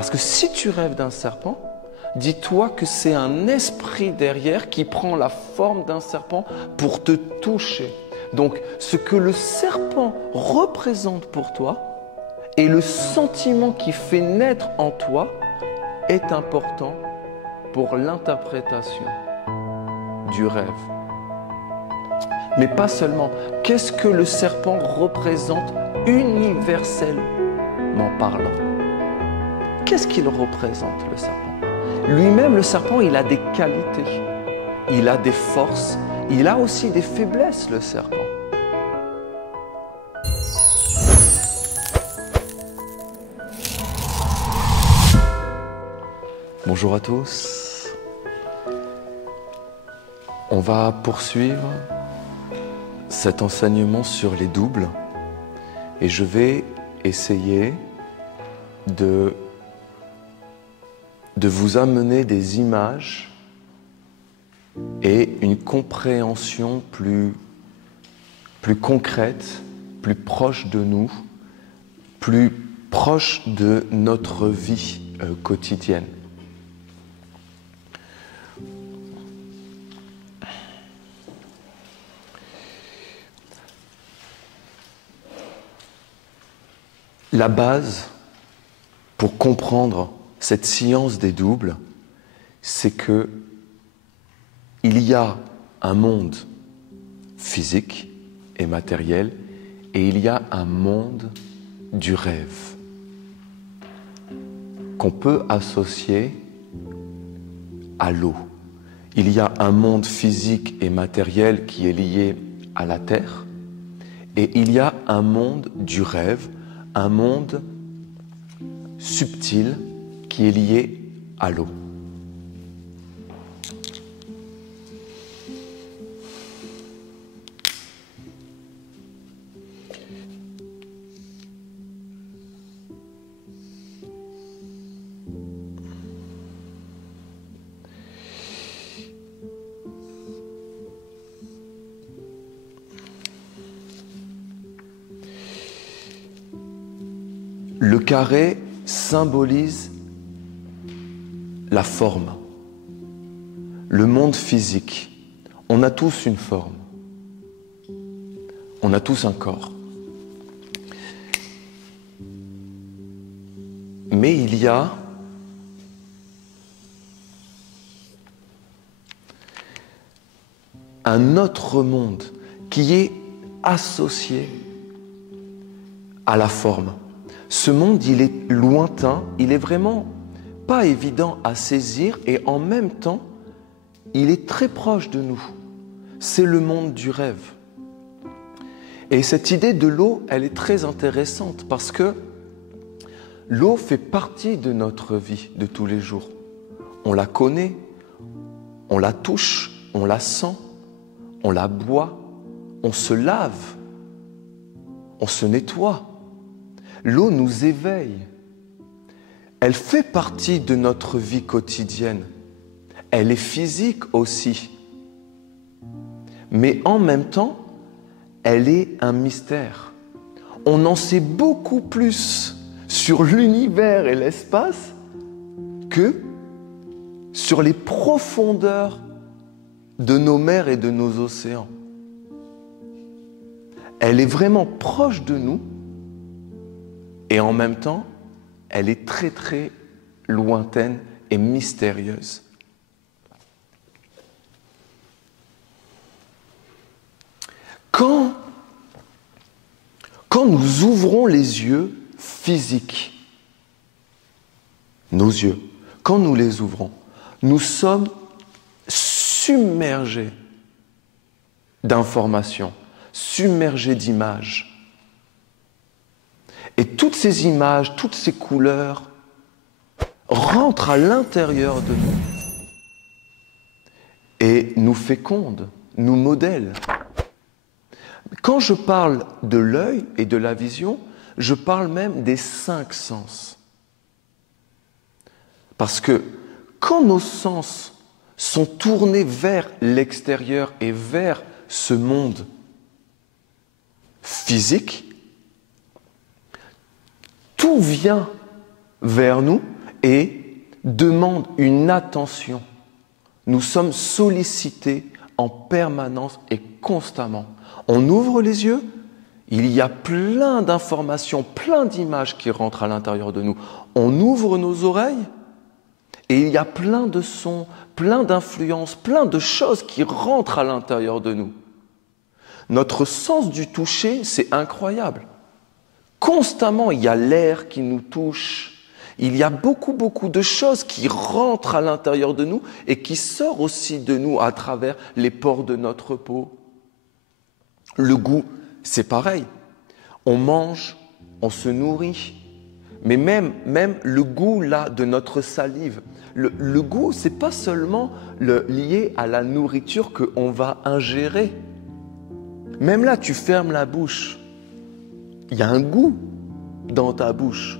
Parce que si tu rêves d'un serpent, dis-toi que c'est un esprit derrière qui prend la forme d'un serpent pour te toucher. Donc, ce que le serpent représente pour toi et le sentiment qui fait naître en toi est important pour l'interprétation du rêve. Mais pas seulement. Qu'est-ce que le serpent représente universellement parlant? Qu'est-ce qu'il représente, le serpent? Lui-même, le serpent, il a des qualités, il a des forces, il a aussi des faiblesses, le serpent. Bonjour à tous. On va poursuivre cet enseignement sur les doubles et je vais essayer de vous amener des images et une compréhension plus concrète, plus proche de nous, plus proche de notre vie quotidienne. La base pour comprendre cette science des doubles, c'est que il y a un monde physique et matériel et il y a un monde du rêve qu'on peut associer à l'eau. Il y a un monde physique et matériel qui est lié à la terre et il y a un monde du rêve, un monde subtil qui est lié à l'eau. Le carré symbolise la forme, le monde physique. On a tous une forme, on a tous un corps. Mais il y a un autre monde qui est associé à la forme. Ce monde, il est lointain, il est vraiment pas évident à saisir et en même temps, il est très proche de nous. C'est le monde du rêve. Et cette idée de l'eau, elle est très intéressante parce que l'eau fait partie de notre vie de tous les jours. On la connaît, on la touche, on la sent, on la boit, on se lave, on se nettoie. L'eau nous éveille. Elle fait partie de notre vie quotidienne. Elle est physique aussi. Mais en même temps, elle est un mystère. On en sait beaucoup plus sur l'univers et l'espace que sur les profondeurs de nos mers et de nos océans. Elle est vraiment proche de nous. Et en même temps, elle est très très lointaine et mystérieuse. Quand nous ouvrons les yeux physiques, nos yeux, quand nous les ouvrons, nous sommes submergés d'informations, submergés d'images. Et toutes ces images, toutes ces couleurs rentrent à l'intérieur de nous et nous fécondent, nous modèlent. Quand je parle de l'œil et de la vision, je parle même des 5 sens. Parce que quand nos sens sont tournés vers l'extérieur et vers ce monde physique, tout vient vers nous et demande une attention. Nous sommes sollicités en permanence et constamment. On ouvre les yeux, il y a plein d'informations, plein d'images qui rentrent à l'intérieur de nous. On ouvre nos oreilles et il y a plein de sons, plein d'influences, plein de choses qui rentrent à l'intérieur de nous. Notre sens du toucher, c'est incroyable. Constamment, il y a l'air qui nous touche. Il y a beaucoup de choses qui rentrent à l'intérieur de nous et qui sortent aussi de nous à travers les pores de notre peau. Le goût, c'est pareil. On mange, on se nourrit. Mais même le goût là de notre salive, le goût, c'est pas seulement lié à la nourriture qu'on va ingérer. Même là, tu fermes la bouche, il y a un goût dans ta bouche.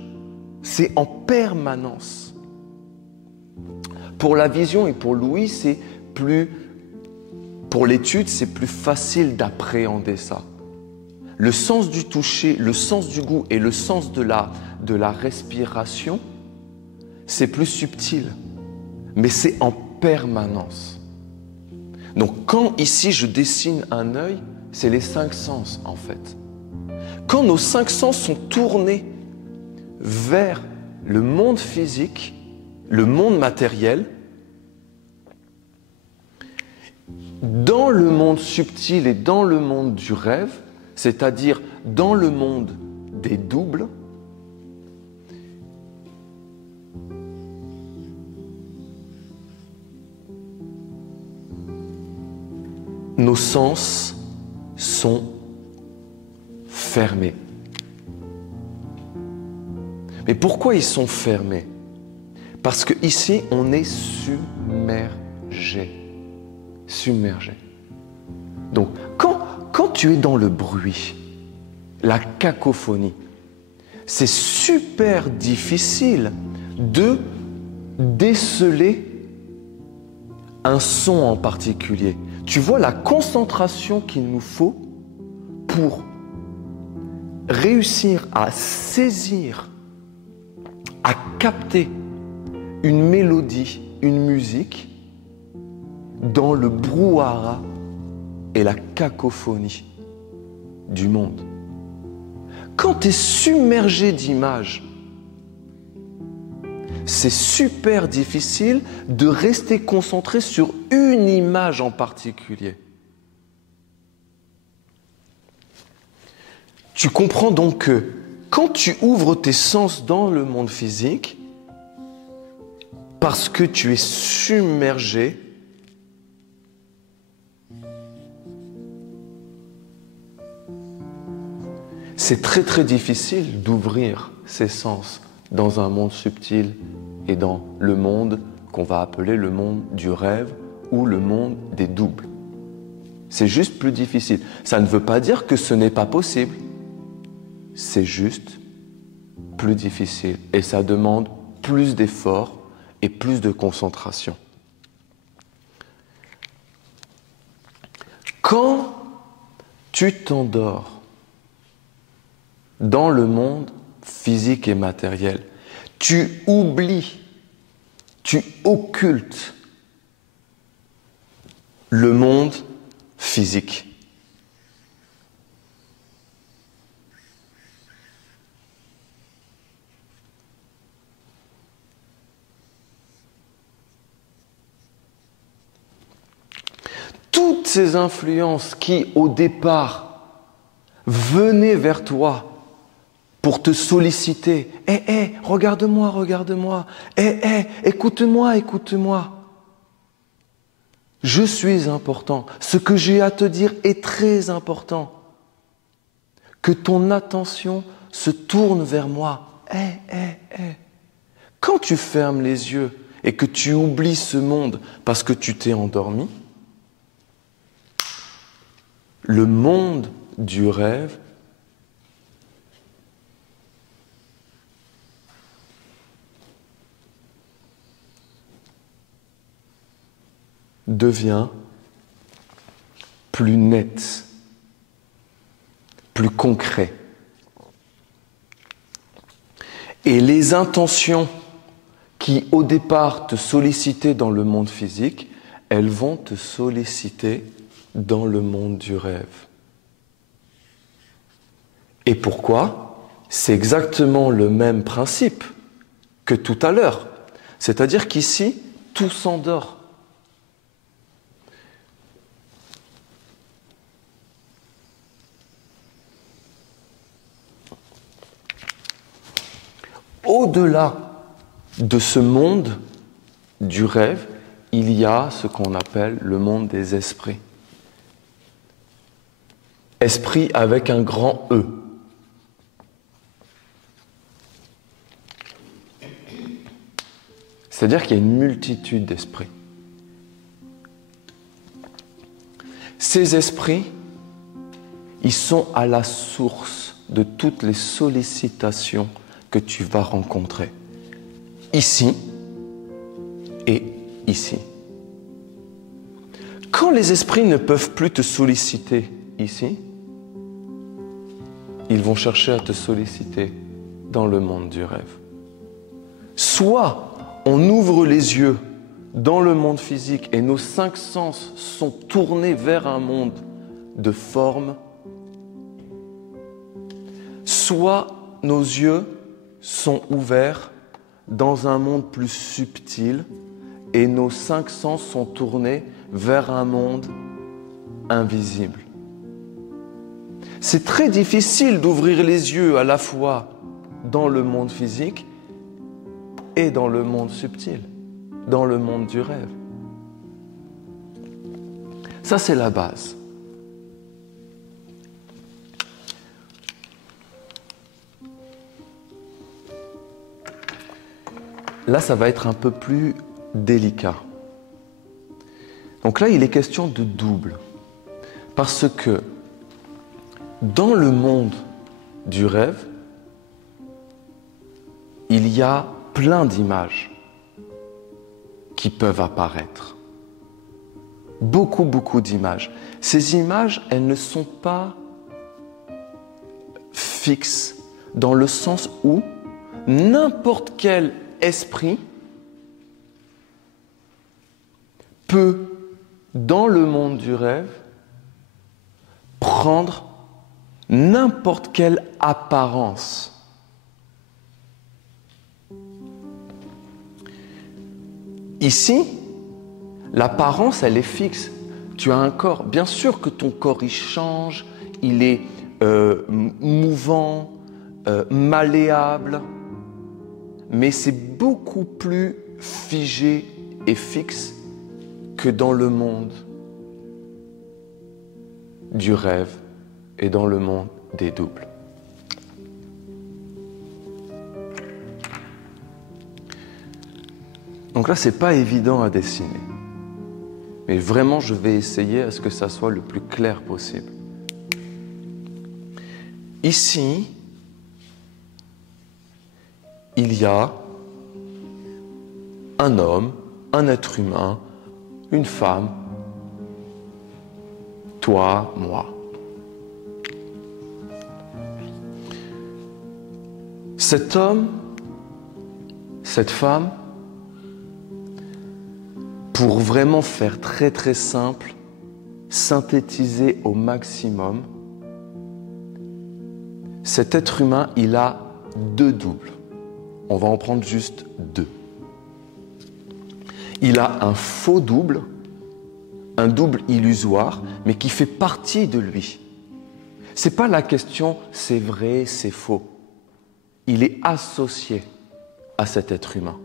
C'est en permanence. Pour la vision et pour Louis, pour l'étude, c'est plus facile d'appréhender ça. Le sens du toucher, le sens du goût et le sens de la respiration, c'est plus subtil, mais c'est en permanence. Donc quand ici je dessine un œil, c'est les 5 sens en fait. Quand nos 5 sens sont tournés vers le monde physique, le monde matériel, dans le monde subtil et dans le monde du rêve, c'est-à-dire dans le monde des doubles, nos sens sont fermés. Mais pourquoi ils sont fermés? Parce qu'ici, on est submergé. Submergé. Donc, quand tu es dans le bruit, la cacophonie, c'est super difficile de déceler un son en particulier. Tu vois la concentration qu'il nous faut pour réussir à saisir, à capter une mélodie, une musique dans le brouhaha et la cacophonie du monde. Quand tu es submergé d'images, c'est super difficile de rester concentré sur une image en particulier. Tu comprends donc que quand tu ouvres tes sens dans le monde physique, parce que tu es submergé, c'est très difficile d'ouvrir ses sens dans un monde subtil et dans le monde qu'on va appeler le monde du rêve ou le monde des doubles. C'est juste plus difficile. Ça ne veut pas dire que ce n'est pas possible. C'est juste plus difficile et ça demande plus d'efforts et plus de concentration. Quand tu t'endors dans le monde physique et matériel, tu oublies, tu occultes le monde physique. Toutes ces influences qui, au départ, venaient vers toi pour te solliciter. Regarde-moi, regarde-moi. Écoute-moi, écoute-moi. Je suis important. Ce que j'ai à te dire est très important. Que ton attention se tourne vers moi. Quand tu fermes les yeux et que tu oublies ce monde parce que tu t'es endormi, le monde du rêve devient plus net, plus concret. Et les intentions qui au départ te sollicitaient dans le monde physique, elles vont te solliciter dans le monde du rêve. Et pourquoi? C'est exactement le même principe que tout à l'heure. C'est-à-dire qu'ici, tout s'endort. Au-delà de ce monde du rêve, il y a ce qu'on appelle le monde des esprits. Esprit avec un grand E. C'est-à-dire qu'il y a une multitude d'esprits. Ces esprits, ils sont à la source de toutes les sollicitations que tu vas rencontrer, ici et ici. Quand les esprits ne peuvent plus te solliciter ici, ils vont chercher à te solliciter dans le monde du rêve. Soit on ouvre les yeux dans le monde physique et nos 5 sens sont tournés vers un monde de forme, soit nos yeux sont ouverts dans un monde plus subtil et nos 5 sens sont tournés vers un monde invisible. C'est très difficile d'ouvrir les yeux à la fois dans le monde physique et dans le monde subtil, dans le monde du rêve. Ça, c'est la base. Là, ça va être un peu plus délicat. Donc là, il est question de double. Parce que dans le monde du rêve, il y a plein d'images qui peuvent apparaître. Beaucoup d'images. Ces images, elles ne sont pas fixes dans le sens où n'importe quel esprit peut, dans le monde du rêve, prendre n'importe quelle apparence. Ici, l'apparence, elle est fixe. Tu as un corps. Bien sûr que ton corps, il change, il est mouvant, malléable, mais c'est beaucoup plus figé et fixe que dans le monde du rêve et dans le monde des doubles. Donc là, c'est pas évident à dessiner. Mais vraiment, je vais essayer à ce que ça soit le plus clair possible. Ici, il y a un homme, un être humain, une femme, toi, moi. Cet homme, cette femme, pour vraiment faire très simple, synthétiser au maximum, cet être humain, il a 2 doubles. On va en prendre juste 2. Il a un faux double, un double illusoire, mais qui fait partie de lui. C'est pas la question, c'est vrai, c'est faux. Il est associé à cet être humain.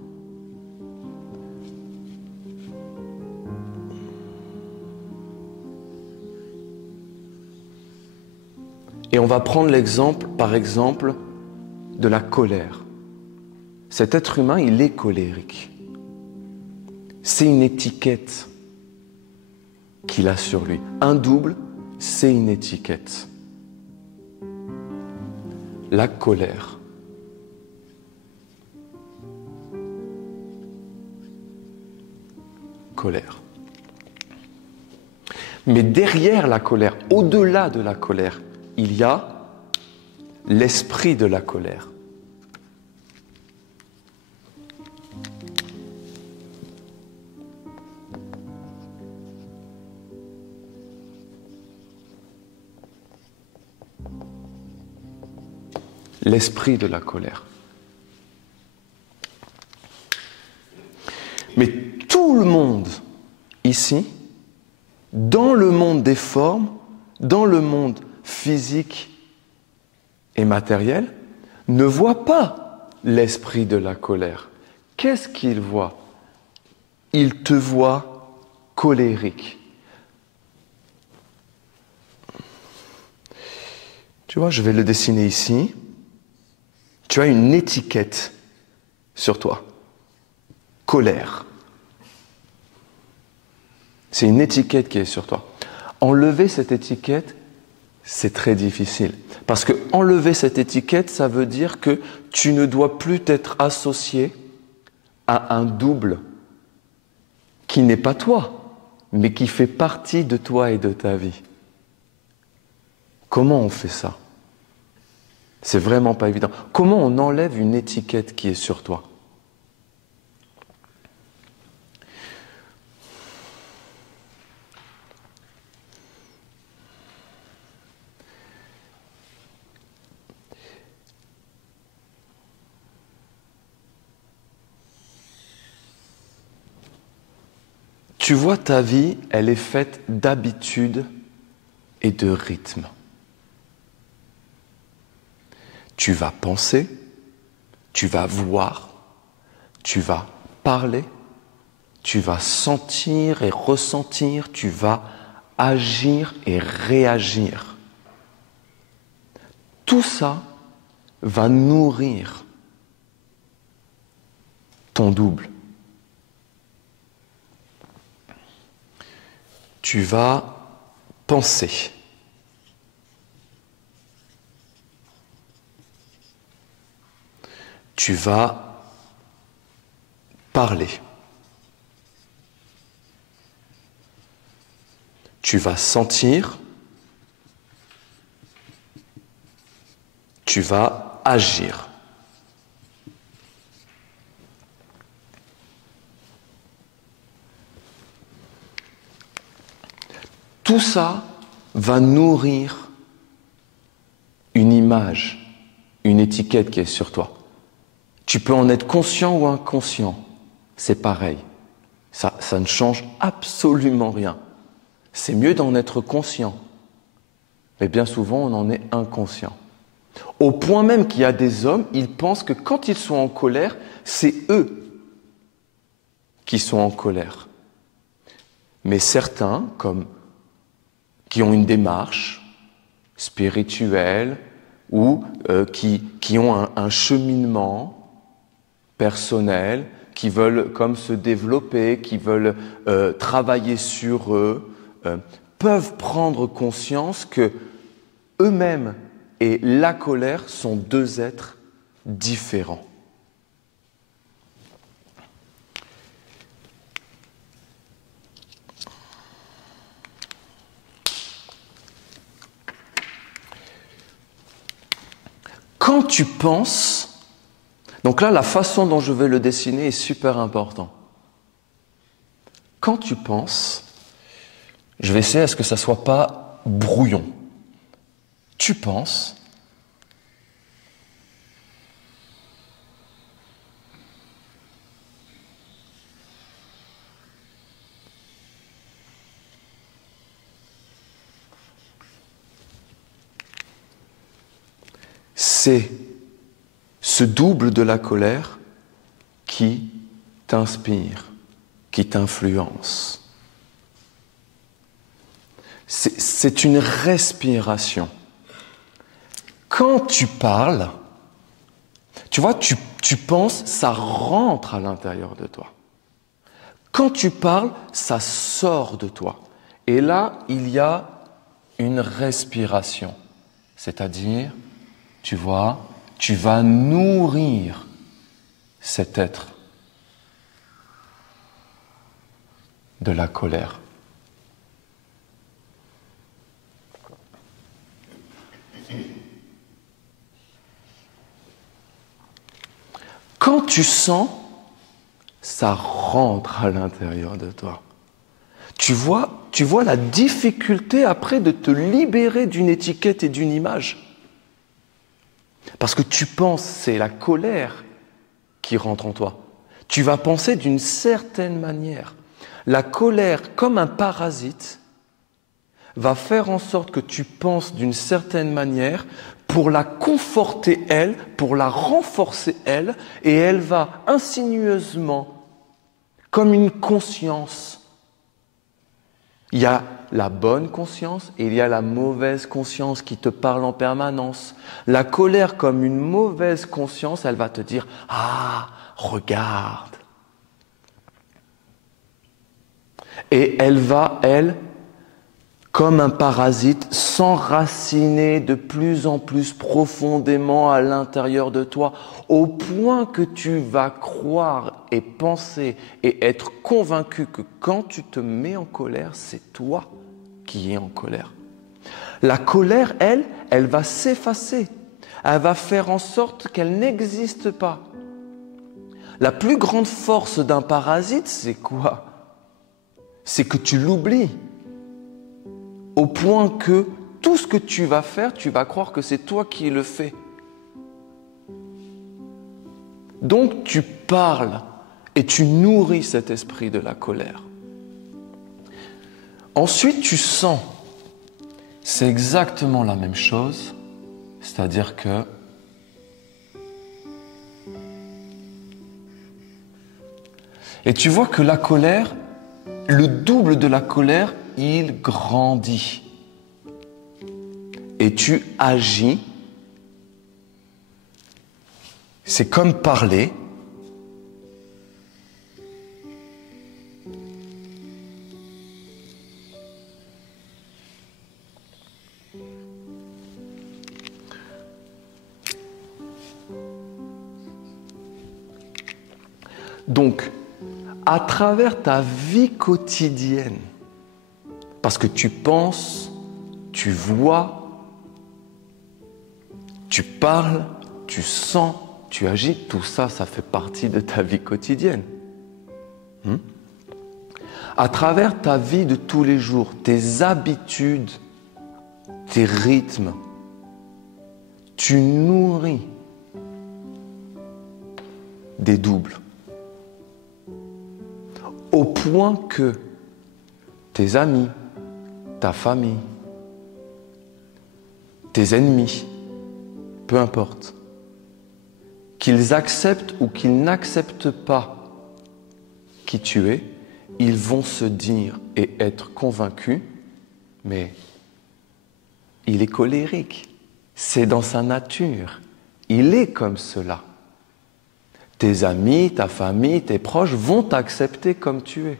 Et on va prendre l'exemple, par exemple, de la colère. Cet être humain, il est colérique. C'est une étiquette qu'il a sur lui. Un double, c'est une étiquette. La colère. Colère. Mais derrière la colère, au-delà de la colère, il y a l'esprit de la colère. l'esprit de la colère. Mais tout le monde ici, dans le monde des formes, dans le monde physique et matériel, ne voit pas l'esprit de la colère. Qu'est-ce qu'il voit? Il te voit colérique. Tu vois, je vais le dessiner ici. Tu as une étiquette sur toi. Colère. C'est une étiquette qui est sur toi. Enlever cette étiquette, c'est très difficile. Parce que enlever cette étiquette, ça veut dire que tu ne dois plus être associé à un double qui n'est pas toi, mais qui fait partie de toi et de ta vie. Comment on fait ça? C'est vraiment pas évident. Comment on enlève une étiquette qui est sur toi? Tu vois, ta vie, elle est faite d'habitudes et de rythmes. Tu vas penser, tu vas voir, tu vas parler, tu vas sentir et ressentir, tu vas agir et réagir. Tout ça va nourrir ton double. Tu vas penser. Tu vas parler. Tu vas sentir. Tu vas agir. Tout ça va nourrir une image, une étiquette qui est sur toi. Tu peux en être conscient ou inconscient, c'est pareil. Ça ne change absolument rien. C'est mieux d'en être conscient, mais bien souvent on en est inconscient. Au point même qu'il y a des hommes, ils pensent que quand ils sont en colère, c'est eux qui sont en colère. Mais certains, comme qui ont une démarche spirituelle ou qui ont un cheminement personnel, qui veulent comme se développer, qui veulent travailler sur eux, peuvent prendre conscience que eux-mêmes et la colère sont deux êtres différents. Quand tu penses, donc là, la façon dont je vais le dessiner est super important. Quand tu penses, je vais essayer à ce que ça ne soit pas brouillon. Tu penses, c'est ce double de la colère qui t'inspire, qui t'influence. C'est une respiration. Quand tu parles, tu vois, tu penses, ça rentre à l'intérieur de toi. Quand tu parles, ça sort de toi. Et là, il y a une respiration. C'est-à-dire, tu vois, tu vas nourrir cet être de la colère. Quand tu sens, ça rentre à l'intérieur de toi. Tu vois la difficulté après de te libérer d'une étiquette et d'une image. Parce que tu penses, c'est la colère qui rentre en toi. Tu vas penser d'une certaine manière. La colère, comme un parasite, va faire en sorte que tu penses d'une certaine manière pour la conforter elle, pour la renforcer elle, et elle va insinueusement, comme une conscience. Il y a la bonne conscience et il y a la mauvaise conscience qui te parle en permanence. La colère comme une mauvaise conscience, elle va te dire « Ah, regarde !» Et elle va, elle, comme un parasite, s'enraciner de plus en plus profondément à l'intérieur de toi, au point que tu vas croire et penser et être convaincu que quand tu te mets en colère, c'est toi qui es en colère. La colère, elle va s'effacer. Elle va faire en sorte qu'elle n'existe pas. La plus grande force d'un parasite, c'est quoi? C'est que tu l'oublies. Au point que tout ce que tu vas faire, tu vas croire que c'est toi qui le fais. Donc tu parles et tu nourris cet esprit de la colère. Ensuite, tu sens. C'est exactement la même chose. C'est-à-dire que et tu vois que la colère, le double de la colère, il grandit. Et tu agis. C'est comme parler. Donc, à travers ta vie quotidienne, parce que tu penses, tu vois, tu parles, tu sens, tu agis, tout ça, ça fait partie de ta vie quotidienne. À travers ta vie de tous les jours, tes habitudes, tes rythmes, tu nourris des doubles. Au point que tes amis, ta famille, tes ennemis, peu importe, qu'ils acceptent ou qu'ils n'acceptent pas qui tu es, ils vont se dire et être convaincus, mais il est colérique, c'est dans sa nature, il est comme cela. Tes amis, ta famille, tes proches vont t'accepter comme tu es.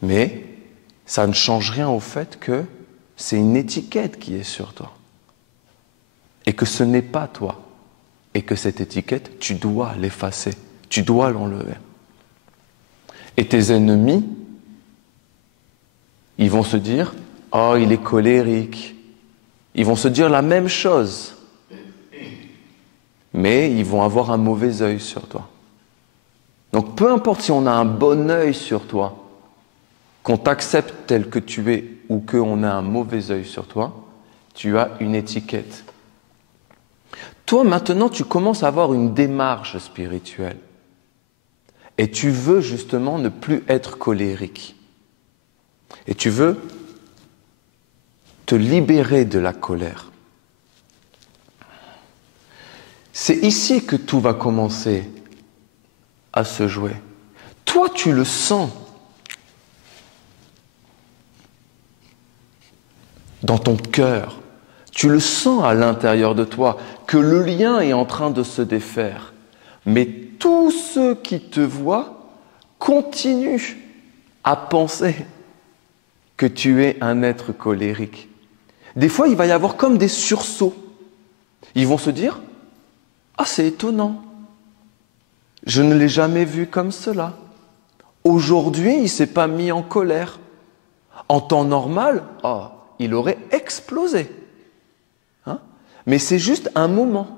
Mais ça ne change rien au fait que c'est une étiquette qui est sur toi. Et que ce n'est pas toi. Et que cette étiquette, tu dois l'effacer. Tu dois l'enlever. Et tes ennemis, ils vont se dire « Oh, il est colérique ». Ils vont se dire la même chose. Mais ils vont avoir un mauvais œil sur toi. Donc peu importe si on a un bon œil sur toi, qu'on t'accepte tel que tu es ou qu'on a un mauvais œil sur toi, tu as une étiquette. Toi maintenant tu commences à avoir une démarche spirituelle et tu veux justement ne plus être colérique. Et tu veux te libérer de la colère. C'est ici que tout va commencer à se jouer. Toi, tu le sens dans ton cœur. Tu le sens à l'intérieur de toi que le lien est en train de se défaire. Mais tous ceux qui te voient continuent à penser que tu es un être colérique. Des fois, il va y avoir comme des sursauts. Ils vont se dire « Ah, c'est étonnant. Je ne l'ai jamais vu comme cela. Aujourd'hui, il ne s'est pas mis en colère. En temps normal, oh, il aurait explosé. » Mais c'est juste un moment.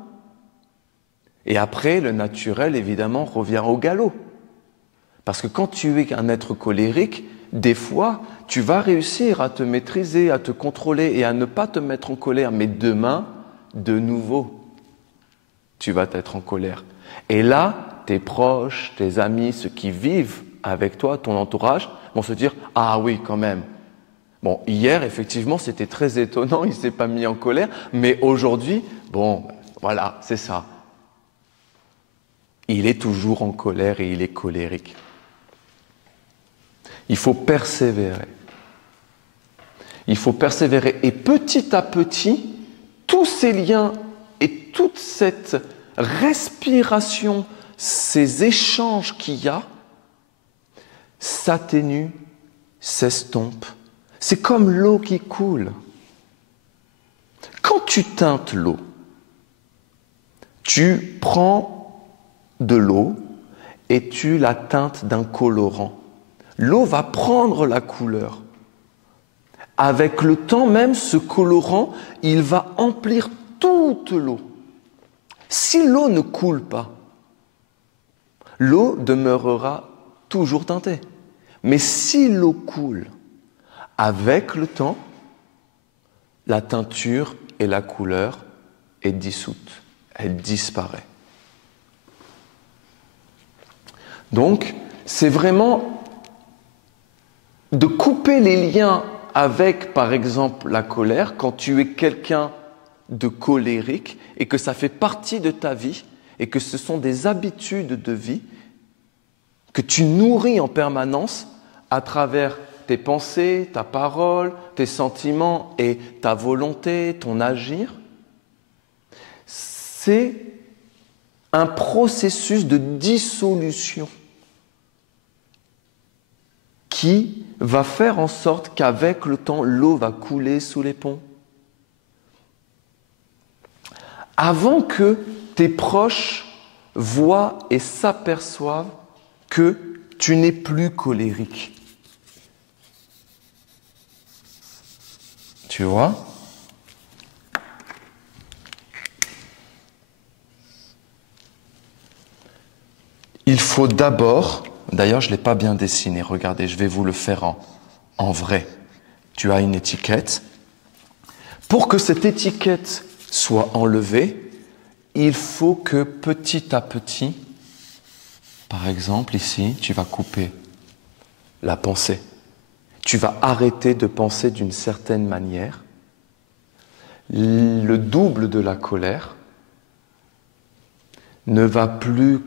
Et après, le naturel, évidemment, revient au galop. Parce que quand tu es un être colérique, des fois, tu vas réussir à te maîtriser, à te contrôler et à ne pas te mettre en colère. Mais demain, de nouveau, tu vas être en colère. Et là, tes proches, tes amis, ceux qui vivent avec toi, ton entourage, vont se dire « Ah oui, quand même ». Bon, hier, effectivement, c'était très étonnant, il ne s'est pas mis en colère, mais aujourd'hui, bon, voilà, c'est ça. Il est toujours en colère et il est colérique. Il faut persévérer. Il faut persévérer. Et petit à petit, tous ces liens et toute cette respiration, ces échanges qu'il y a, s'atténuent, s'estompent. C'est comme l'eau qui coule. Quand tu teintes l'eau, tu prends de l'eau et tu la teintes d'un colorant. L'eau va prendre la couleur. Avec le temps même, ce colorant, il va emplir toute l'eau. Si l'eau ne coule pas, l'eau demeurera toujours teintée. Mais si l'eau coule, avec le temps, la teinture et la couleur est dissoute, elle disparaît. Donc, c'est vraiment de couper les liens avec, par exemple, la colère, quand tu es quelqu'un de colérique et que ça fait partie de ta vie et que ce sont des habitudes de vie que tu nourris en permanence à travers tes pensées, ta parole, tes sentiments et ta volonté, ton agir. C'est un processus de dissolution qui va faire en sorte qu'avec le temps, l'eau va couler sous les ponts. Avant que tes proches voient et s'aperçoivent que tu n'es plus colérique. Tu vois ? Il faut d'abord, d'ailleurs je ne l'ai pas bien dessiné, regardez, je vais vous le faire en vrai. Tu as une étiquette. Pour que cette étiquette soit enlevée, il faut que petit à petit, par exemple ici, tu vas couper la pensée. Tu vas arrêter de penser d'une certaine manière. Le double de la colère ne va plus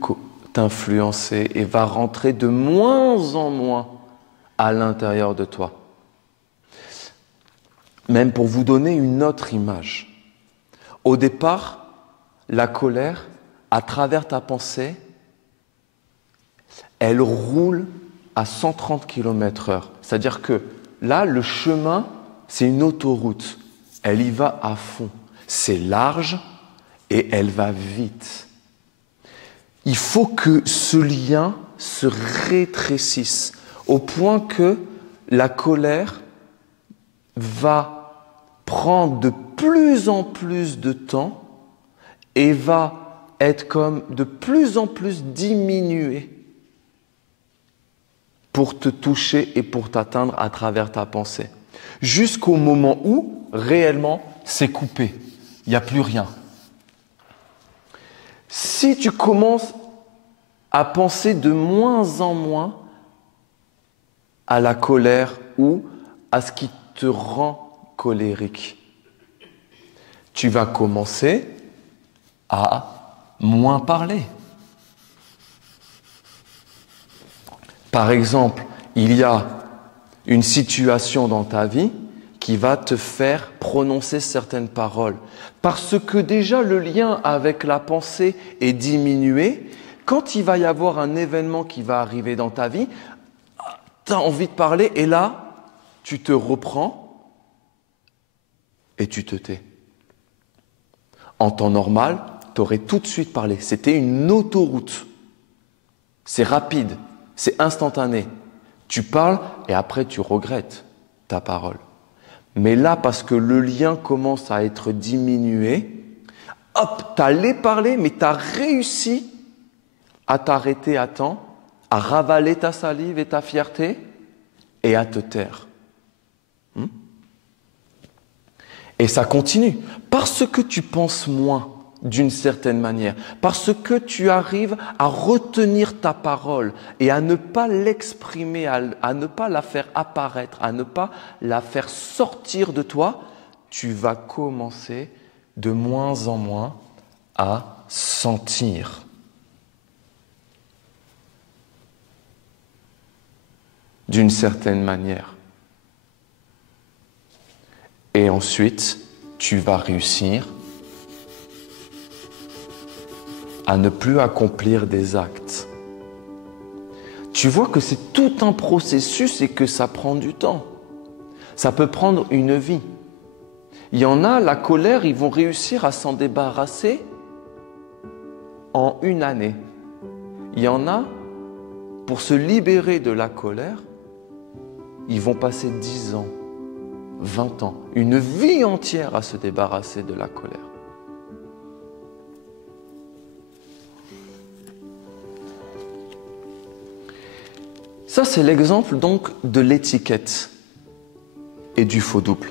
t'influencer et va rentrer de moins en moins à l'intérieur de toi. Même pour vous donner une autre image. Au départ, la colère, à travers ta pensée, elle roule à 130 km/h. C'est-à-dire que là, le chemin, c'est une autoroute. Elle y va à fond. C'est large et elle va vite. Il faut que ce lien se rétrécisse au point que la colère va prendre de plus en plus de temps et va être comme de plus en plus diminuée pour te toucher et pour t'atteindre à travers ta pensée. Jusqu'au moment où, réellement, c'est coupé. Il n'y a plus rien. Si tu commences à penser de moins en moins à la colère ou à ce qui te rend colérique, tu vas commencer à moins parler. Par exemple, il y a une situation dans ta vie qui va te faire prononcer certaines paroles. Parce que déjà le lien avec la pensée est diminué. Quand il va y avoir un événement qui va arriver dans ta vie, tu as envie de parler et là, tu te reprends et tu te tais. En temps normal, tu aurais tout de suite parlé. C'était une autoroute. C'est rapide. C'est instantané. Tu parles et après tu regrettes ta parole. Mais là, parce que le lien commence à être diminué, hop, tu allais parler, mais tu as réussi à t'arrêter à temps, à ravaler ta salive et ta fierté et à te taire. Et ça continue. Parce que tu penses moins d'une certaine manière, parce que tu arrives à retenir ta parole et à ne pas l'exprimer, à ne pas la faire apparaître, à ne pas la faire sortir de toi, tu vas commencer de moins en moins à sentir. D'une certaine manière. Et ensuite, tu vas réussir à ne plus accomplir des actes. Tu vois que c'est tout un processus et que ça prend du temps. Ça peut prendre une vie. Il y en a, la colère, ils vont réussir à s'en débarrasser en 1 année. Il y en a, pour se libérer de la colère, ils vont passer 10 ans, 20 ans, une vie entière à se débarrasser de la colère. Ça, c'est l'exemple donc de l'étiquette et du faux double.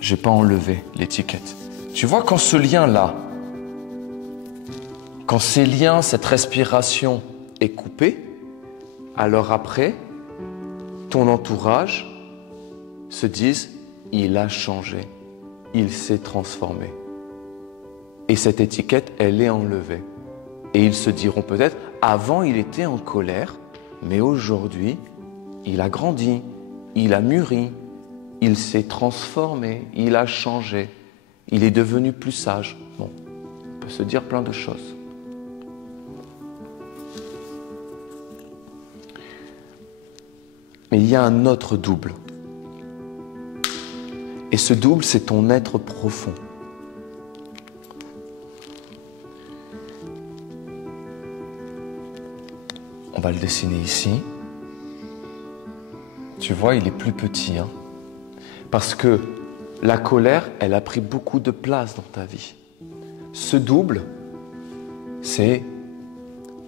Je n'ai pas enlevé l'étiquette. Tu vois, quand ce lien-là, quand ces liens, cette respiration est coupée, alors après, ton entourage se dise « il a changé, il s'est transformé ». Et cette étiquette, elle est enlevée. Et ils se diront peut-être « avant, il était en colère, mais aujourd'hui, il a grandi, il a mûri, il s'est transformé, il a changé, il est devenu plus sage. » Bon, on peut se dire plein de choses. Mais il y a un autre double. Et ce double, c'est ton être profond. On va le dessiner ici. Tu vois, il est plus petit, hein, parce que la colère, elle a pris beaucoup de place dans ta vie. Ce double, c'est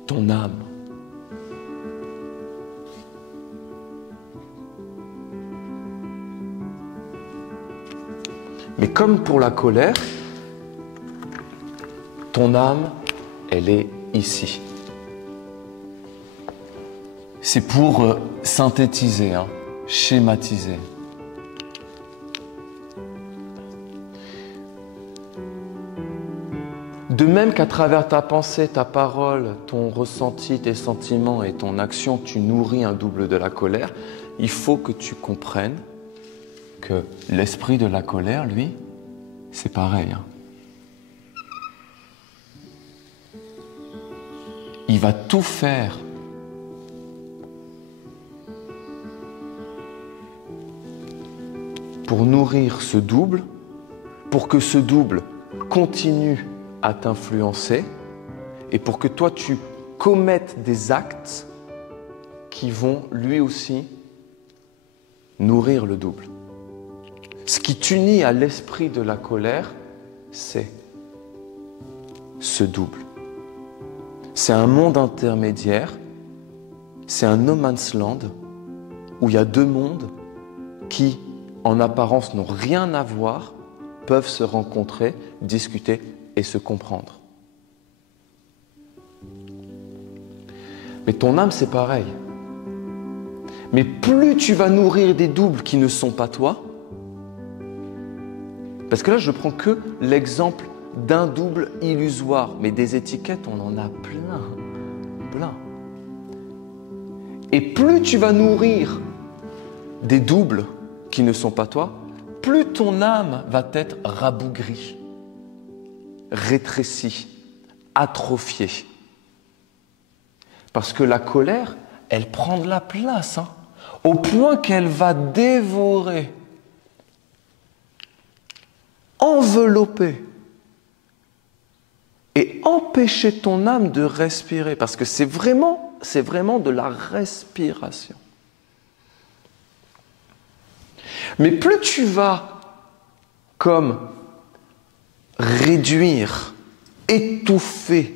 ton âme. Mais comme pour la colère, ton âme, elle est ici. C'est pour synthétiser, hein, schématiser. De même qu'à travers ta pensée, ta parole, ton ressenti, tes sentiments et ton action, tu nourris un double de la colère, il faut que tu comprennes que l'esprit de la colère, lui, c'est pareil. Hein. Il va tout faire pour nourrir ce double, pour que ce double continue à t'influencer et pour que toi tu commettes des actes qui vont lui aussi nourrir le double. Ce qui t'unit à l'esprit de la colère, c'est ce double. C'est un monde intermédiaire, c'est un no man's land où il y a deux mondes qui, en apparence, n'ont rien à voir, peuvent se rencontrer, discuter et se comprendre. Mais ton âme, c'est pareil. Mais plus tu vas nourrir des doubles qui ne sont pas toi, parce que là, je prends que l'exemple d'un double illusoire, mais des étiquettes, on en a plein, plein. Et plus tu vas nourrir des doubles qui ne sont pas toi, plus ton âme va être rabougrie, rétrécie, atrophiée. Parce que la colère, elle prend de la place, hein, au point qu'elle va dévorer, envelopper et empêcher ton âme de respirer, parce que c'est vraiment de la respiration. Mais plus tu vas comme réduire, étouffer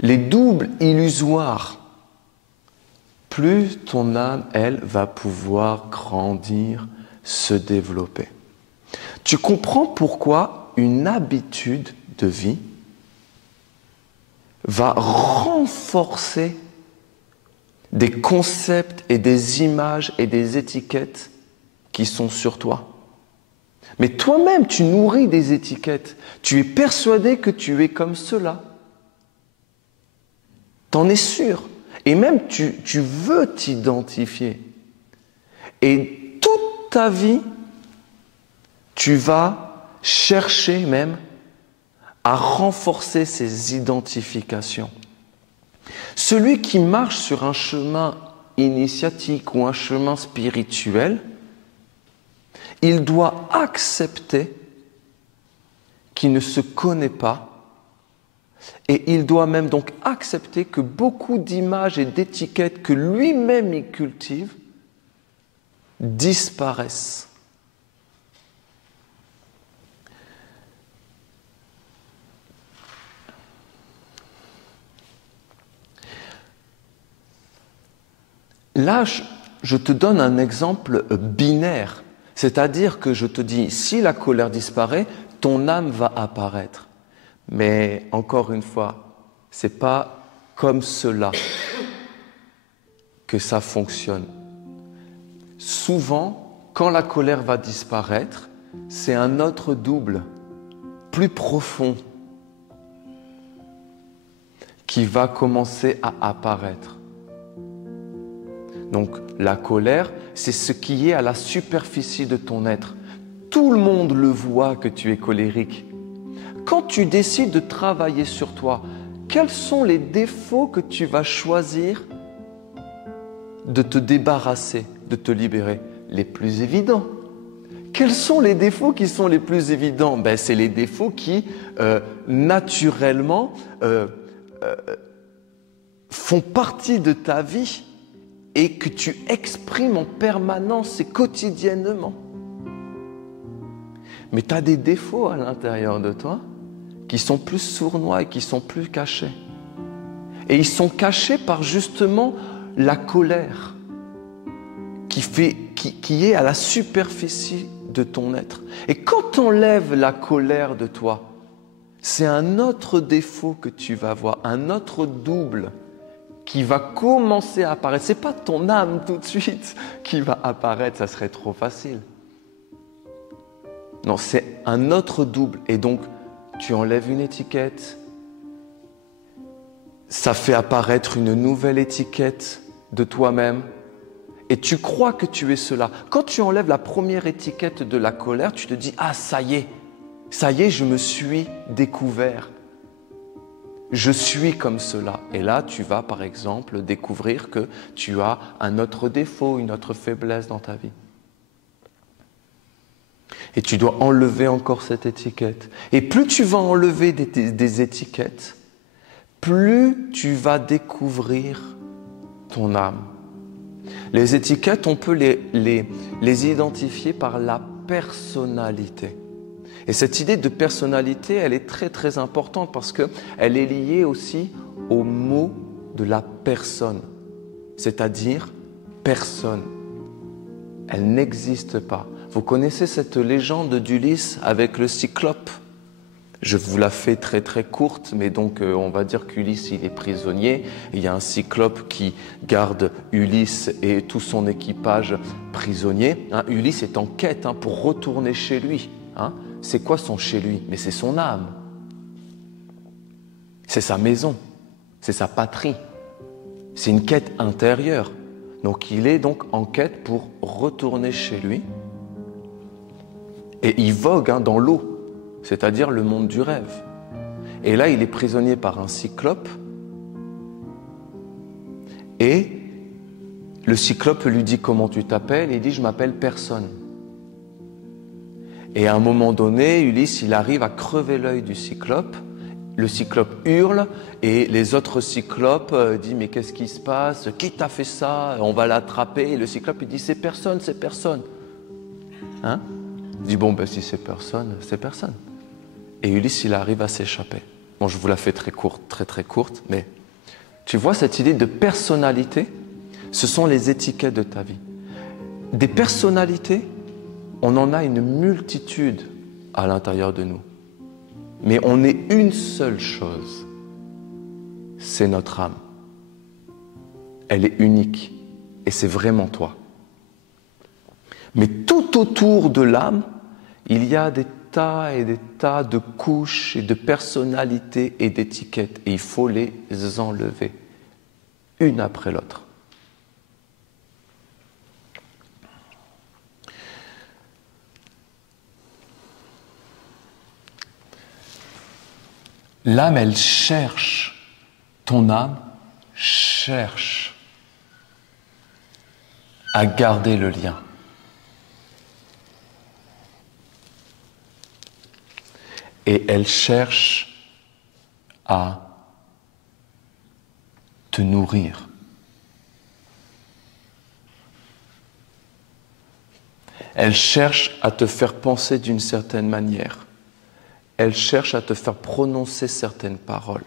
les doubles illusoires, plus ton âme, elle, va pouvoir grandir, se développer. Tu comprends pourquoi une habitude de vie va renforcer des concepts et des images et des étiquettes qui sont sur toi. Mais toi-même, tu nourris des étiquettes. Tu es persuadé que tu es comme cela. T'en es sûr. Et même, tu veux t'identifier. Et toute ta vie, tu vas chercher même à renforcer ces identifications. Celui qui marche sur un chemin initiatique ou un chemin spirituel, il doit accepter qu'il ne se connaît pas et il doit même donc accepter que beaucoup d'images et d'étiquettes que lui-même il cultive disparaissent. Là, je te donne un exemple binaire, c'est-à-dire que je te dis, si la colère disparaît, ton âme va apparaître. Mais encore une fois, ce n'est pas comme cela que ça fonctionne. Souvent, quand la colère va disparaître, c'est un autre double, plus profond, qui va commencer à apparaître. Donc, la colère, c'est ce qui est à la superficie de ton être. Tout le monde le voit que tu es colérique. Quand tu décides de travailler sur toi, quels sont les défauts que tu vas choisir de te débarrasser, de te libérer? Les plus évidents. Quels sont les défauts qui sont les plus évidents? C'est les défauts qui, naturellement, font partie de ta vie et que tu exprimes en permanence et quotidiennement. Mais tu as des défauts à l'intérieur de toi qui sont plus sournois et qui sont plus cachés. Et ils sont cachés par justement la colère qui est à la superficie de ton être. Et quand tu enlèves la colère de toi, c'est un autre défaut que tu vas voir, un autre double qui va commencer à apparaître. Ce n'est pas ton âme tout de suite qui va apparaître, ça serait trop facile. Non, c'est un autre double. Et donc, tu enlèves une étiquette, ça fait apparaître une nouvelle étiquette de toi-même. Et tu crois que tu es cela. Quand tu enlèves la première étiquette de la colère, tu te dis « Ah, ça y est, je me suis découvert. Je suis comme cela. » Et là, tu vas par exemple découvrir que tu as un autre défaut, une autre faiblesse dans ta vie. Et tu dois enlever encore cette étiquette. Et plus tu vas enlever des étiquettes, plus tu vas découvrir ton âme. Les étiquettes, on peut les identifier par la personnalité. Et cette idée de personnalité, elle est très très importante parce qu'elle est liée aussi au mot de la personne, c'est-à-dire personne. Elle n'existe pas. Vous connaissez cette légende d'Ulysse avec le cyclope? Je vous la fais très très courte, mais donc on va dire qu'Ulysse il est prisonnier. Il y a un cyclope qui garde Ulysse et tout son équipage prisonniers. Ulysse est en quête pour retourner chez lui. C'est quoi son chez lui? Mais c'est son âme. C'est sa maison. C'est sa patrie. C'est une quête intérieure. Donc il est donc en quête pour retourner chez lui. Et il vogue dans l'eau. C'est-à-dire le monde du rêve. Et là, il est prisonnier par un cyclope. Et le cyclope lui dit « Comment tu t'appelles ?» Il dit « Je m'appelle personne. » Et à un moment donné, Ulysse, il arrive à crever l'œil du cyclope. Le cyclope hurle et les autres cyclopes disent « Mais qu'est-ce qui se passe? Qui t'a fait ça? On va l'attraper. » Et le cyclope, il dit « C'est personne, c'est personne. » Il dit « Bon, si c'est personne, c'est personne. » Et Ulysse, il arrive à s'échapper. Bon, je vous la fais très courte, très très courte, mais tu vois cette idée de personnalité, ce sont les étiquettes de ta vie. Des personnalités, on en a une multitude à l'intérieur de nous. Mais on est une seule chose, c'est notre âme. Elle est unique et c'est vraiment toi. Mais tout autour de l'âme, il y a des tas et des tas de couches et de personnalités et d'étiquettes et il faut les enlever, une après l'autre. L'âme, elle cherche, ton âme cherche à garder le lien. Et elle cherche à te nourrir. Elle cherche à te faire penser d'une certaine manière. Elle cherche à te faire prononcer certaines paroles.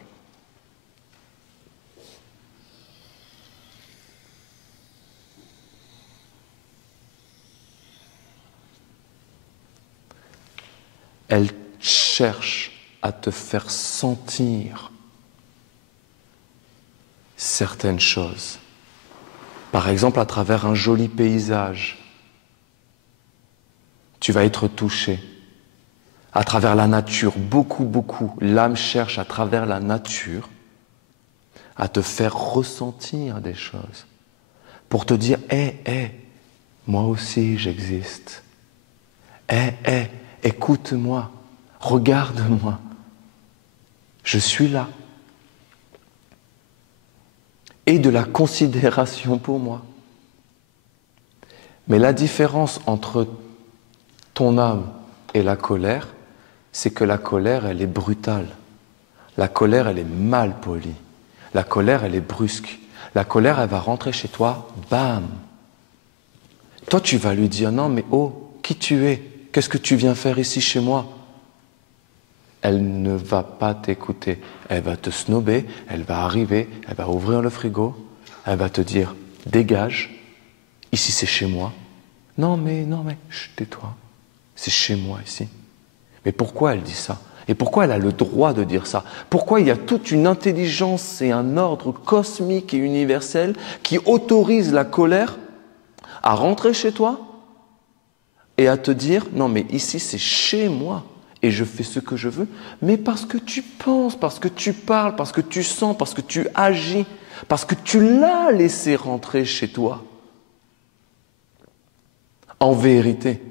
Elle cherche à te faire sentir certaines choses. Par exemple, à travers un joli paysage, tu vas être touché. À travers la nature, beaucoup, l'âme cherche à travers la nature à te faire ressentir des choses. Pour te dire, moi aussi j'existe. Écoute-moi, regarde-moi. Je suis là. Et de la considération pour moi. Mais la différence entre ton âme et la colère, c'est que la colère, elle est brutale. La colère, elle est mal polie. La colère, elle est brusque. La colère, elle va rentrer chez toi, bam. Toi, tu vas lui dire, non, mais oh, qui tu es? Qu'est-ce que tu viens faire ici chez moi? Elle ne va pas t'écouter. Elle va te snober, elle va arriver, elle va ouvrir le frigo, elle va te dire, dégage, ici c'est chez moi. Non, mais, chut, tais-toi, c'est chez moi ici. Mais pourquoi elle dit ça? Et pourquoi elle a le droit de dire ça? Pourquoi il y a toute une intelligence et un ordre cosmique et universel qui autorise la colère à rentrer chez toi et à te dire, non mais ici c'est chez moi et je fais ce que je veux, mais parce que tu penses, parce que tu parles, parce que tu sens, parce que tu agis, parce que tu l'as laissé rentrer chez toi. En vérité,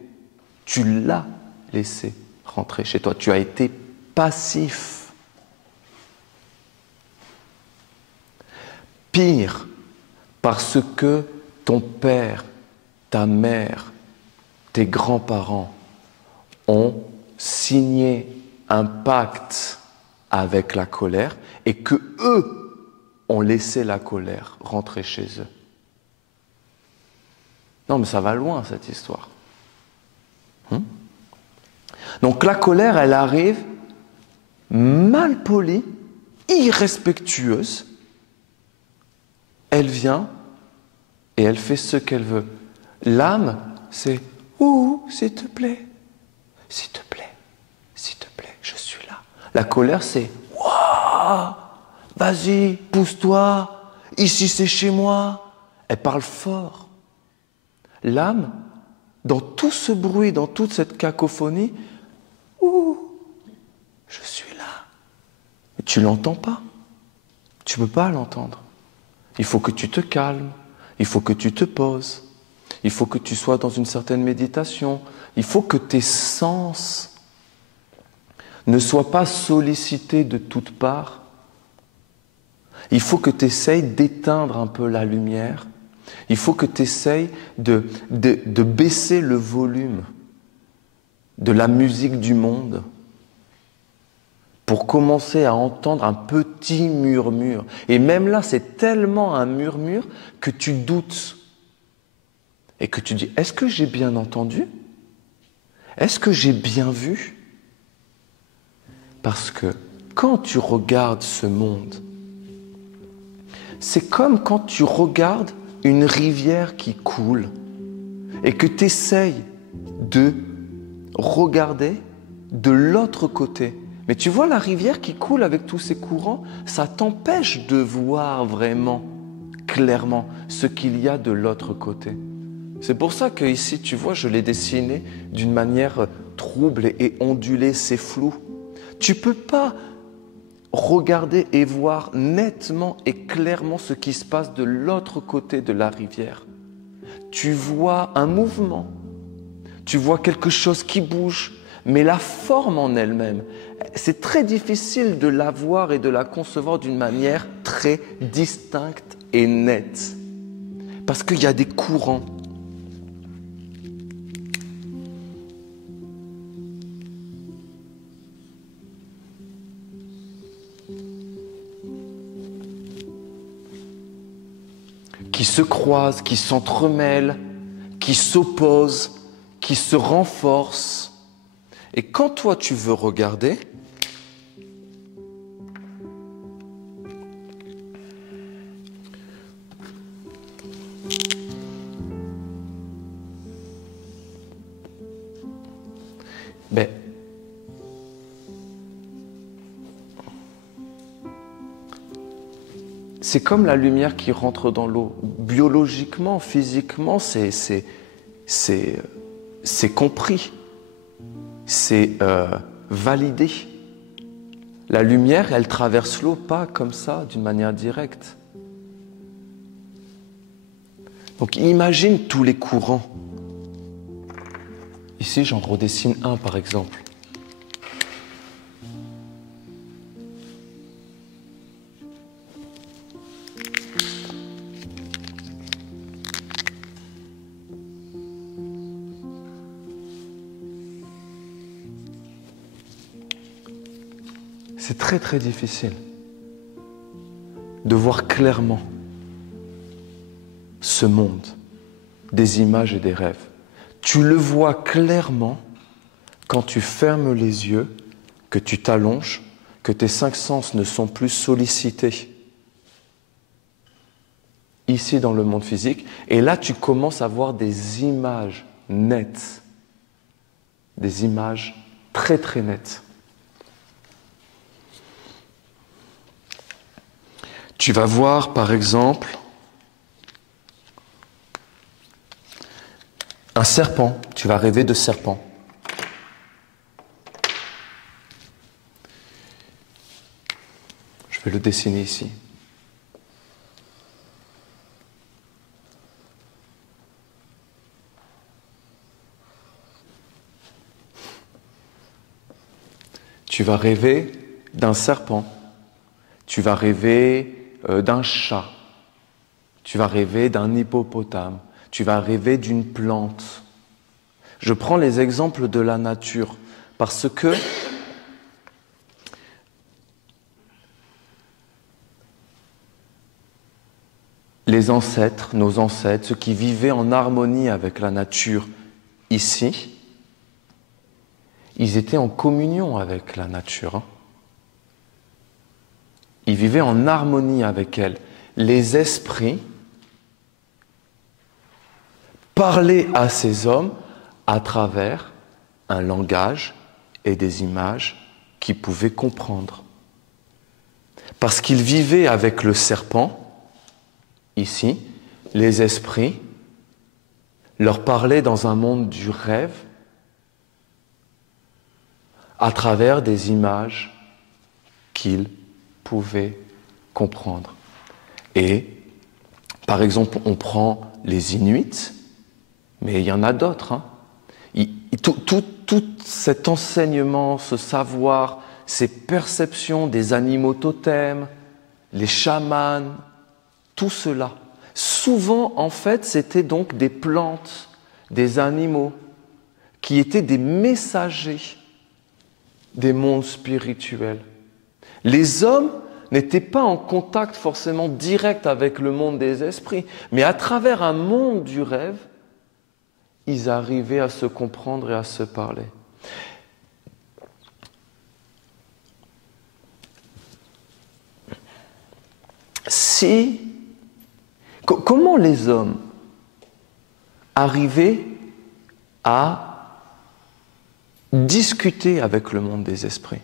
tu l'as laissé rentrer chez toi. Tu as été passif. Pire, parce que ton père, ta mère, tes grands-parents ont signé un pacte avec la colère et que eux ont laissé la colère rentrer chez eux. Non, mais ça va loin cette histoire. Donc la colère, elle arrive mal polie, irrespectueuse. Elle vient et elle fait ce qu'elle veut. L'âme, c'est « Ouh, s'il te plaît, s'il te plaît, s'il te plaît, je suis là. » La colère, c'est « Waouh, vas-y, pousse-toi, ici c'est chez moi. » Elle parle fort. L'âme, dans tout ce bruit, dans toute cette cacophonie, « Ouh, je suis là. » Mais tu ne l'entends pas. Tu ne peux pas l'entendre. Il faut que tu te calmes, il faut que tu te poses, il faut que tu sois dans une certaine méditation, il faut que tes sens ne soient pas sollicités de toutes parts. Il faut que tu essayes d'éteindre un peu la lumière, il faut que tu essayes de baisser le volume de la musique du monde pour commencer à entendre un petit murmure. Et même là, c'est tellement un murmure que tu doutes. Et que tu dis, est-ce que j'ai bien entendu? Est-ce que j'ai bien vu? Parce que quand tu regardes ce monde, c'est comme quand tu regardes une rivière qui coule et que tu essayes de regarder de l'autre côté. Mais tu vois la rivière qui coule avec tous ces courants, ça t'empêche de voir vraiment clairement ce qu'il y a de l'autre côté. C'est pour ça que ici, tu vois, je l'ai dessiné d'une manière trouble et ondulée, c'est flou. Tu ne peux pas regarder et voir nettement et clairement ce qui se passe de l'autre côté de la rivière. Tu vois un mouvement, tu vois quelque chose qui bouge, mais la forme en elle-même, c'est très difficile de la voir et de la concevoir d'une manière très distincte et nette. Parce qu'il y a des courants. Qui se croisent, qui s'entremêlent, qui s'opposent, qui se renforcent. Et quand toi tu veux regarder, ben, c'est comme la lumière qui rentre dans l'eau. Biologiquement, physiquement, c'est compris, c'est validé. La lumière, elle traverse l'eau pas comme ça, d'une manière directe. Donc imagine tous les courants. Ici, j'en redessine un par exemple. C'est très très difficile de voir clairement ce monde des images et des rêves. Tu le vois clairement quand tu fermes les yeux, que tu t'allonges, que tes cinq sens ne sont plus sollicités ici dans le monde physique. Et là, tu commences à voir des images nettes, des images très très nettes. Tu vas voir, par exemple, un serpent. Tu vas rêver de serpent. Je vais le dessiner ici. Tu vas rêver d'un serpent. Tu vas rêver d'un chat, tu vas rêver d'un hippopotame, tu vas rêver d'une plante. Je prends les exemples de la nature parce que les ancêtres, nos ancêtres, ceux qui vivaient en harmonie avec la nature ici, ils étaient en communion avec la nature. Ils vivaient en harmonie avec elle. Les esprits parlaient à ces hommes à travers un langage et des images qu'ils pouvaient comprendre. Parce qu'ils vivaient avec le serpent, ici, les esprits leur parlaient dans un monde du rêve à travers des images qu'ils pouvaient comprendre. Et, par exemple, on prend les Inuits, mais il y en a d'autres. Tout cet enseignement, ce savoir, ces perceptions des animaux totems, les chamans, tout cela, souvent, en fait, c'était donc des plantes, des animaux, qui étaient des messagers des mondes spirituels. Les hommes n'étaient pas en contact forcément direct avec le monde des esprits, mais à travers un monde du rêve, ils arrivaient à se comprendre et à se parler. Comment les hommes arrivaient à discuter avec le monde des esprits?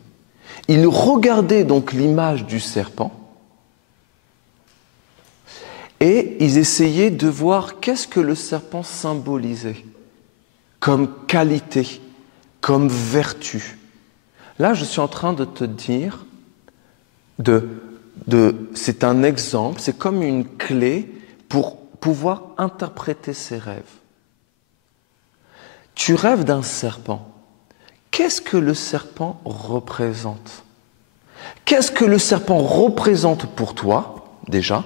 Ils regardaient donc l'image du serpent et ils essayaient de voir qu'est-ce que le serpent symbolisait comme qualité, comme vertu. Là, je suis en train de te dire, c'est un exemple, c'est comme une clé pour pouvoir interpréter ses rêves. Tu rêves d'un serpent. Qu'est-ce que le serpent représente? Qu'est-ce que le serpent représente pour toi, déjà?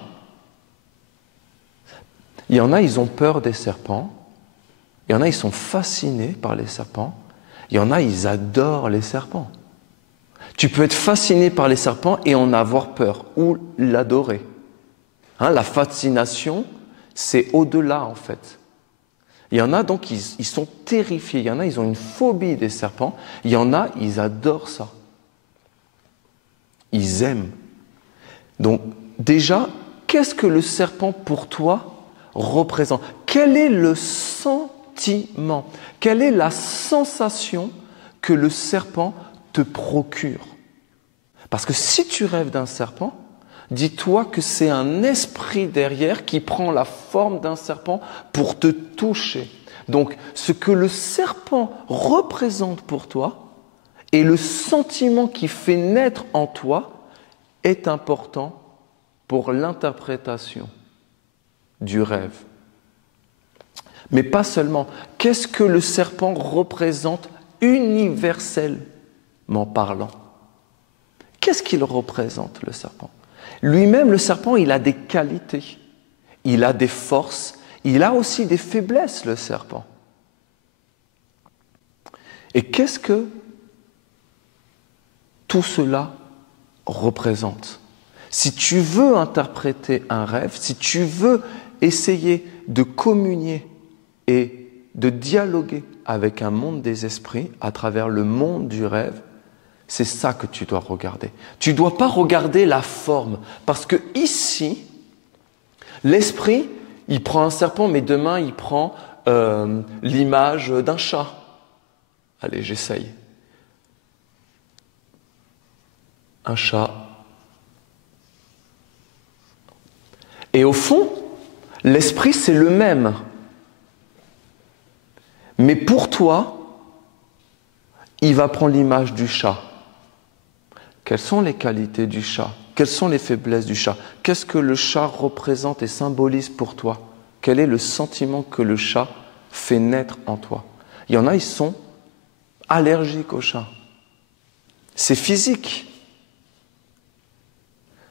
Il y en a, ils ont peur des serpents. Il y en a, ils sont fascinés par les serpents. Il y en a, ils adorent les serpents. Tu peux être fasciné par les serpents et en avoir peur ou l'adorer. La fascination, c'est au-delà en fait. Il y en a donc, ils sont terrifiés. Il y en a, ils ont une phobie des serpents. Il y en a, ils adorent ça. Ils aiment. Donc déjà, qu'est-ce que le serpent pour toi représente? Quel est le sentiment? Quelle est la sensation que le serpent te procure? Parce que si tu rêves d'un serpent, dis-toi que c'est un esprit derrière qui prend la forme d'un serpent pour te toucher. Donc, ce que le serpent représente pour toi et le sentiment qui fait naître en toi est important pour l'interprétation du rêve. Mais pas seulement. Qu'est-ce que le serpent représente universellement parlant? Qu'est-ce qu'il représente, le serpent? Lui-même, le serpent, il a des qualités, il a des forces, il a aussi des faiblesses, le serpent. Et qu'est-ce que tout cela représente? Si tu veux interpréter un rêve, si tu veux essayer de communier et de dialoguer avec un monde des esprits à travers le monde du rêve, c'est ça que tu dois regarder. Tu ne dois pas regarder la forme, parce que ici, l'esprit, il prend un serpent, mais demain, il prend l'image d'un chat. Allez, j'essaye. Un chat. Et au fond, l'esprit, c'est le même. Mais pour toi, il va prendre l'image du chat. Quelles sont les qualités du chat? Quelles sont les faiblesses du chat? Qu'est-ce que le chat représente et symbolise pour toi? Quel est le sentiment que le chat fait naître en toi? Il y en a, ils sont allergiques au chat. C'est physique.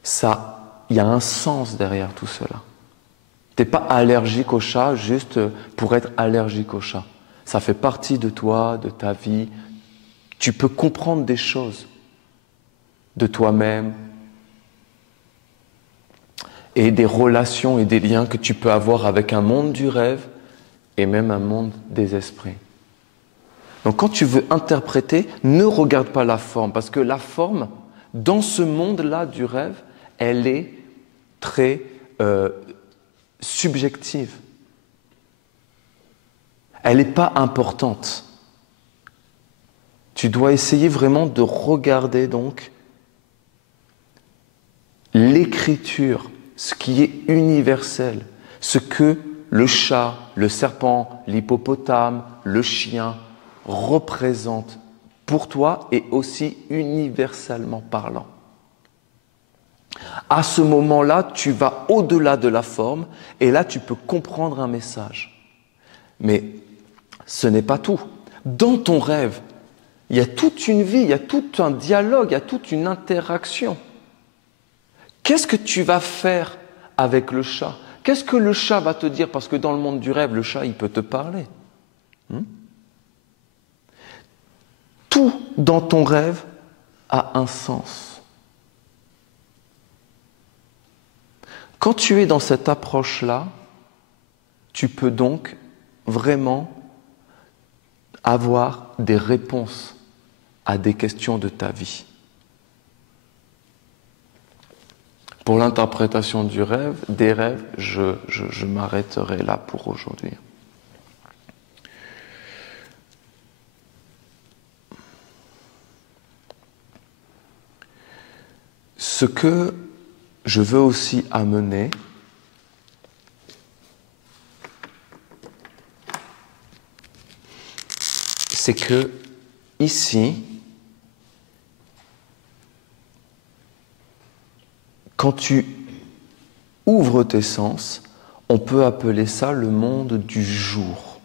Ça, il y a un sens derrière tout cela. Tu n'es pas allergique au chat juste pour être allergique au chat. Ça fait partie de toi, de ta vie. Tu peux comprendre des choses de toi-même et des relations et des liens que tu peux avoir avec un monde du rêve et même un monde des esprits. Donc quand tu veux interpréter, ne regarde pas la forme, parce que la forme, dans ce monde-là du rêve, elle est très subjective. Elle n'est pas importante. Tu dois essayer vraiment de regarder donc l'écriture, ce qui est universel, ce que le chat, le serpent, l'hippopotame, le chien représentent pour toi et aussi universellement parlant. À ce moment-là, tu vas au-delà de la forme et là, tu peux comprendre un message. Mais ce n'est pas tout. Dans ton rêve, il y a toute une vie, il y a tout un dialogue, il y a toute une interaction. Qu'est-ce que tu vas faire avec le chat? Qu'est-ce que le chat va te dire? Parce que dans le monde du rêve, le chat, il peut te parler. Tout dans ton rêve a un sens. Quand tu es dans cette approche-là, tu peux donc vraiment avoir des réponses à des questions de ta vie. Pour l'interprétation du rêve, des rêves, je m'arrêterai là pour aujourd'hui. Ce que je veux aussi amener, c'est que ici, quand tu ouvres tes sens, on peut appeler ça le monde du jour.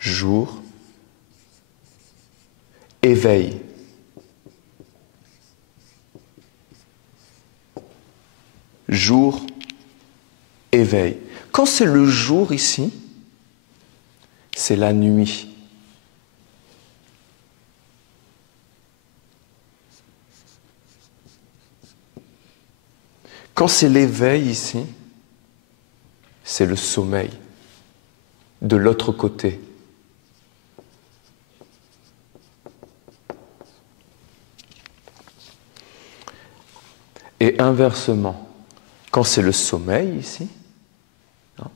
Jour, éveil. Jour, éveil. Quand c'est le jour ici, c'est la nuit. Quand c'est l'éveil ici, c'est le sommeil, de l'autre côté. Et inversement, quand c'est le sommeil ici, hein,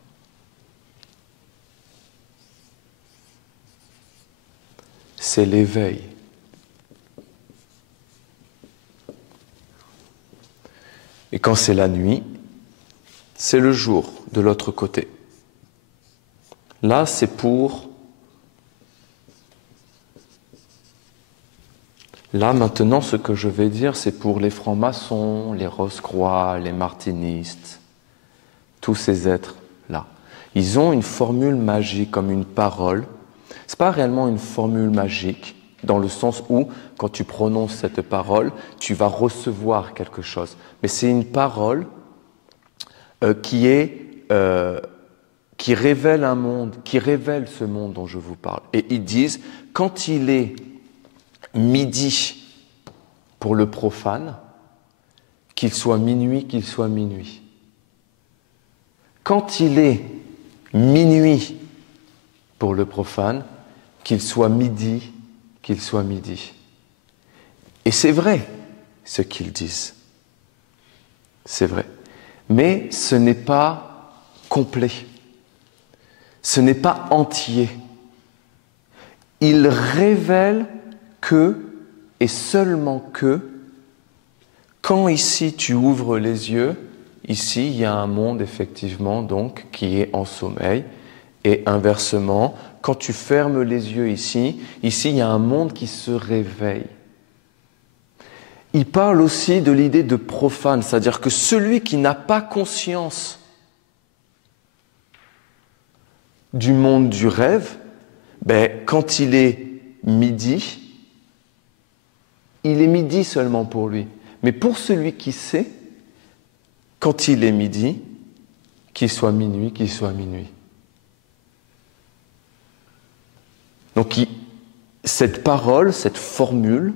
c'est l'éveil. Et quand c'est la nuit, c'est le jour de l'autre côté. Là, c'est pour... Là, maintenant, ce que je vais dire, c'est pour les francs-maçons, les Rose-Croix, les martinistes, tous ces êtres-là. Ils ont une formule magique comme une parole. Ce n'est pas réellement une formule magique, dans le sens où, quand tu prononces cette parole, tu vas recevoir quelque chose. Mais c'est une parole qui révèle un monde, qui révèle ce monde dont je vous parle. Et ils disent, quand il est midi pour le profane, qu'il soit minuit, qu'il soit minuit. Quand il est minuit pour le profane, qu'il soit midi, qu'il soit midi. Et c'est vrai ce qu'ils disent. C'est vrai. Mais ce n'est pas complet. Ce n'est pas entier. Il révèle que, et seulement que, quand ici tu ouvres les yeux, ici il y a un monde effectivement donc qui est en sommeil, et inversement, quand tu fermes les yeux ici il y a un monde qui se réveille. Il parle aussi de l'idée de profane, c'est-à-dire que celui qui n'a pas conscience du monde du rêve, quand il est midi, il est midi seulement pour lui. Mais pour celui qui sait, quand il est midi, qu'il soit minuit, qu'il soit minuit. Donc cette parole, cette formule,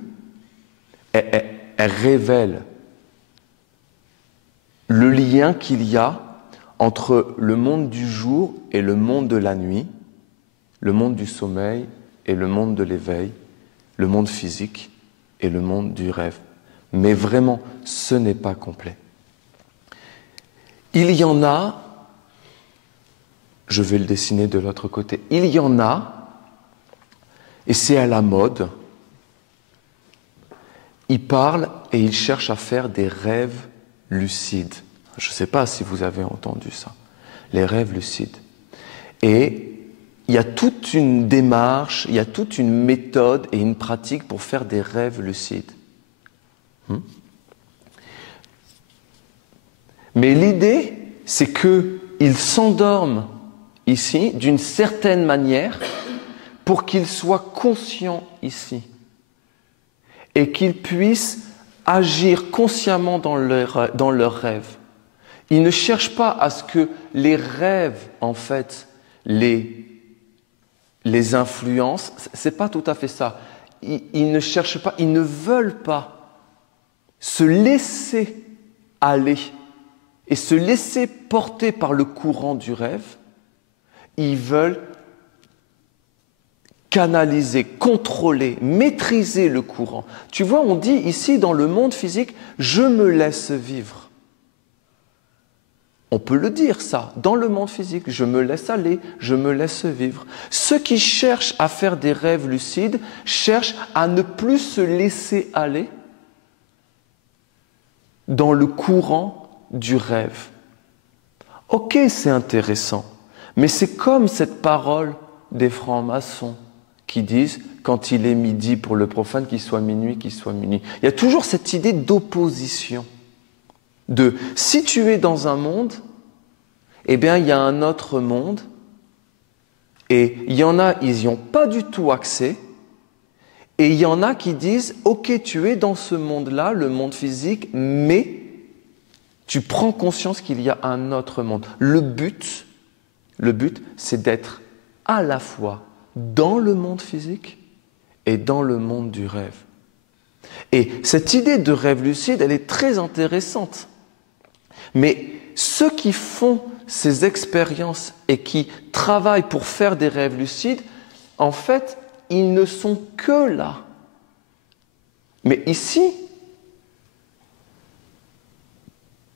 elle révèle le lien qu'il y a entre le monde du jour et le monde de la nuit, le monde du sommeil et le monde de l'éveil, le monde physique et le monde du rêve. Mais vraiment, ce n'est pas complet. Il y en a, je vais le dessiner de l'autre côté, il y en a, et c'est à la mode, ils parlent et ils cherchent à faire des rêves lucides. Je ne sais pas si vous avez entendu ça, les rêves lucides. Et il y a toute une démarche, il y a toute une méthode et une pratique pour faire des rêves lucides. Mais l'idée, c'est qu'ils s'endorment ici d'une certaine manière pour qu'ils soient conscients ici et qu'ils puissent agir consciemment dans leurs rêves. Ils ne cherchent pas à ce que les rêves, en fait, les influencent. Ce n'est pas tout à fait ça. Ils ne cherchent pas, ils ne veulent pas se laisser aller et se laisser porter par le courant du rêve. Ils veulent canaliser, contrôler, maîtriser le courant. Tu vois, on dit ici dans le monde physique, je me laisse vivre. On peut le dire ça, dans le monde physique, je me laisse aller, je me laisse vivre. Ceux qui cherchent à faire des rêves lucides cherchent à ne plus se laisser aller dans le courant du rêve. Ok, c'est intéressant, mais c'est comme cette parole des francs-maçons qui disent « quand il est midi pour le profane, qu'il soit minuit, qu'il soit minuit ». Il y a toujours cette idée d'opposition. Si tu es dans un monde, eh bien il y a un autre monde, et il y en a, ils n'y ont pas du tout accès, et il y en a qui disent « ok, tu es dans ce monde-là, le monde physique, mais tu prends conscience qu'il y a un autre monde ». Le but, c'est d'être à la fois dans le monde physique et dans le monde du rêve. Et cette idée de rêve lucide, elle est très intéressante. Mais ceux qui font ces expériences et qui travaillent pour faire des rêves lucides, en fait, ils ne sont que là. Mais ici,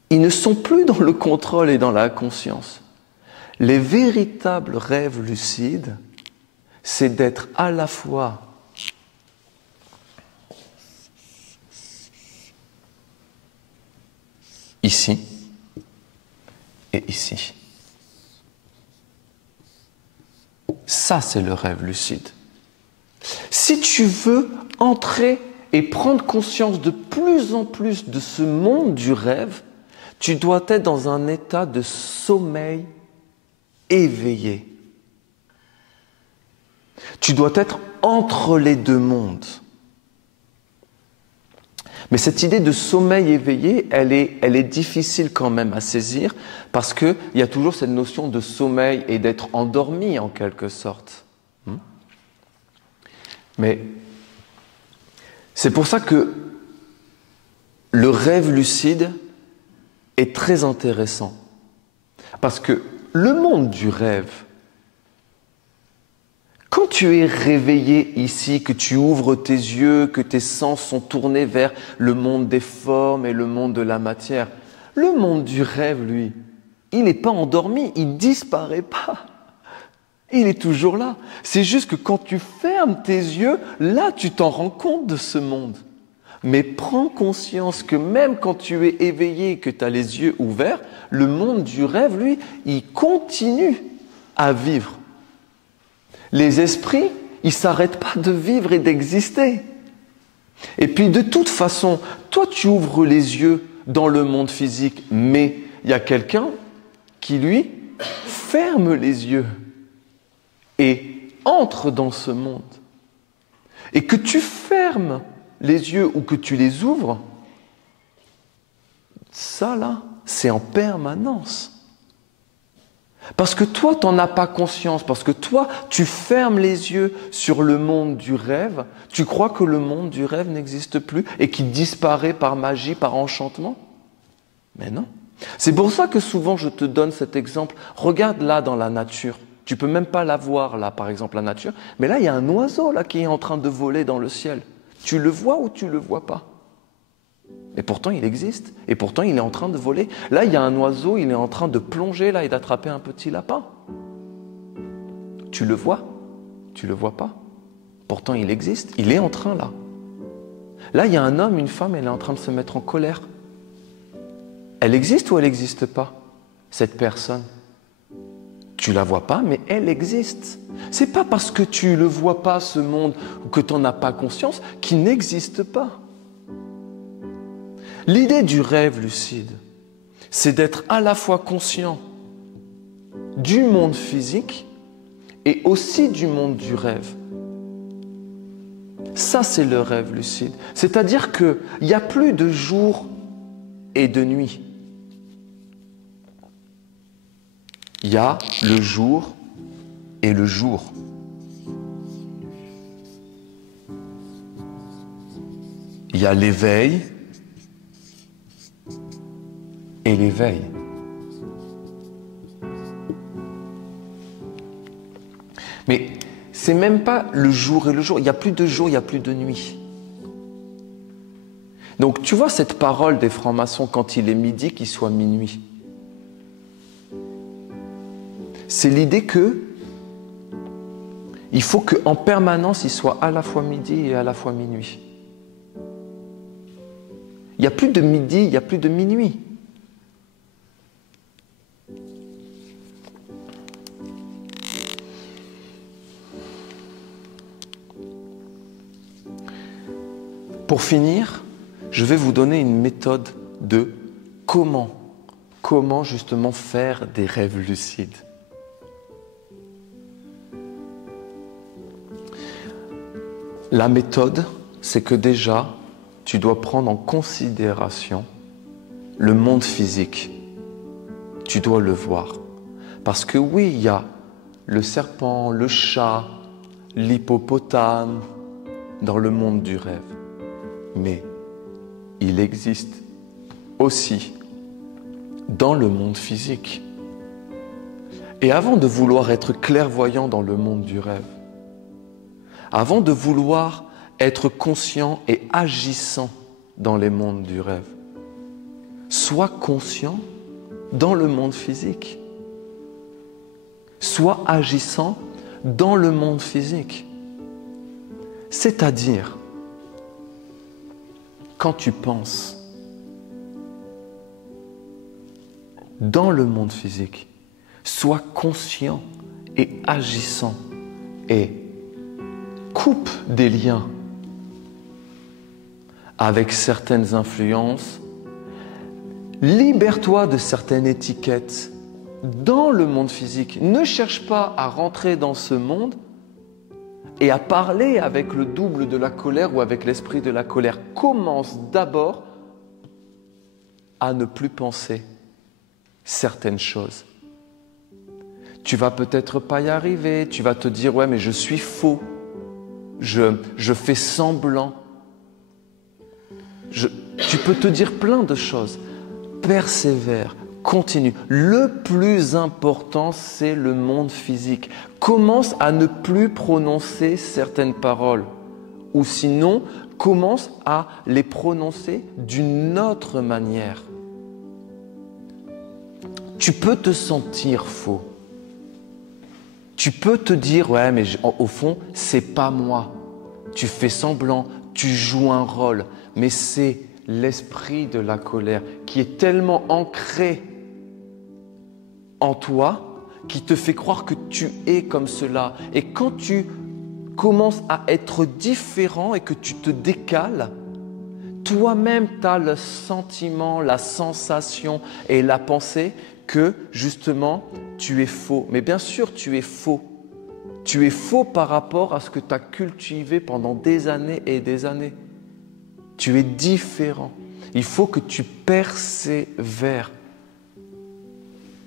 ils ne sont plus dans le contrôle et dans la conscience. Les véritables rêves lucides, c'est d'être à la fois ici et ici. Ça, c'est le rêve lucide. Si tu veux entrer et prendre conscience de plus en plus de ce monde du rêve, tu dois être dans un état de sommeil éveillé. Tu dois être entre les deux mondes. Mais cette idée de sommeil éveillé, elle est difficile quand même à saisir parce qu'il y a toujours cette notion de sommeil et d'être endormi en quelque sorte. Mais c'est pour ça que le rêve lucide est très intéressant. Parce que le monde du rêve, quand tu es réveillé ici, que tu ouvres tes yeux, que tes sens sont tournés vers le monde des formes et le monde de la matière, le monde du rêve, lui, il n'est pas endormi, il ne disparaît pas. Il est toujours là. C'est juste que quand tu fermes tes yeux, là, tu t'en rends compte de ce monde. Mais prends conscience que même quand tu es éveillé, que tu as les yeux ouverts, le monde du rêve, lui, il continue à vivre. Les esprits, ils ne s'arrêtent pas de vivre et d'exister. Et puis de toute façon, toi tu ouvres les yeux dans le monde physique, mais il y a quelqu'un qui, lui, ferme les yeux et entre dans ce monde. Et que tu fermes les yeux ou que tu les ouvres, ça là, c'est en permanence. Parce que toi, tu n'en as pas conscience, parce que toi, tu fermes les yeux sur le monde du rêve, tu crois que le monde du rêve n'existe plus et qu'il disparaît par magie, par enchantement. Mais non. C'est pour ça que souvent je te donne cet exemple. Regarde là dans la nature. Tu ne peux même pas la voir là, par exemple, la nature. Mais là, il y a un oiseau là, qui est en train de voler dans le ciel. Tu le vois ou tu ne le vois pas? Et pourtant, il existe. Et pourtant, il est en train de voler. Là, il y a un oiseau, il est en train de plonger là et d'attraper un petit lapin. Tu le vois? Tu le vois pas? Pourtant, il existe. Il est en train là. Là, il y a un homme, une femme, elle est en train de se mettre en colère. Elle existe ou elle n'existe pas, cette personne? Tu la vois pas, mais elle existe. C'est pas parce que tu le vois pas, ce monde, ou que tu n'en as pas conscience, qu'il n'existe pas. L'idée du rêve lucide, c'est d'être à la fois conscient du monde physique et aussi du monde du rêve. Ça, c'est le rêve lucide. C'est-à-dire qu'il n'y a plus de jour et de nuit. Il y a le jour et le jour. Il y a l'éveil et l'éveil. Mais c'est même pas le jour et le jour. Il n'y a plus de jour, il n'y a plus de nuit. Donc tu vois cette parole des francs-maçons, quand il est midi, qu'il soit minuit. C'est l'idée que il faut qu'en permanence, il soit à la fois midi et à la fois minuit. Il n'y a plus de midi, il n'y a plus de minuit. Pour finir, je vais vous donner une méthode de comment justement faire des rêves lucides. La méthode, c'est que déjà, tu dois prendre en considération le monde physique. Tu dois le voir. Parce que oui, il y a le serpent, le chat, l'hippopotame dans le monde du rêve. Mais il existe aussi dans le monde physique. Et avant de vouloir être clairvoyant dans le monde du rêve, avant de vouloir être conscient et agissant dans les mondes du rêve, sois conscient dans le monde physique. Sois agissant dans le monde physique. C'est-à-dire, quand tu penses dans le monde physique, sois conscient et agissant et coupe des liens avec certaines influences, libère-toi de certaines étiquettes dans le monde physique. Ne cherche pas à rentrer dans ce monde et à parler avec le double de la colère ou avec l'esprit de la colère. Commence d'abord à ne plus penser certaines choses. Tu vas peut-être pas y arriver, tu vas te dire « ouais mais je suis faux ». Je fais semblant. Tu peux te dire plein de choses. Persévère, continue. Le plus important, c'est le monde physique. Commence à ne plus prononcer certaines paroles. Ou sinon, commence à les prononcer d'une autre manière. Tu peux te sentir faux. Tu peux te dire, ouais, mais au fond, c'est pas moi. Tu fais semblant, tu joues un rôle, mais c'est l'esprit de la colère qui est tellement ancré en toi, qui te fait croire que tu es comme cela. Et quand tu commences à être différent et que tu te décales, toi-même, tu as le sentiment, la sensation et la pensée que justement, tu es faux. Mais bien sûr, tu es faux. Tu es faux par rapport à ce que tu as cultivé pendant des années et des années. Tu es différent. Il faut que tu persévères.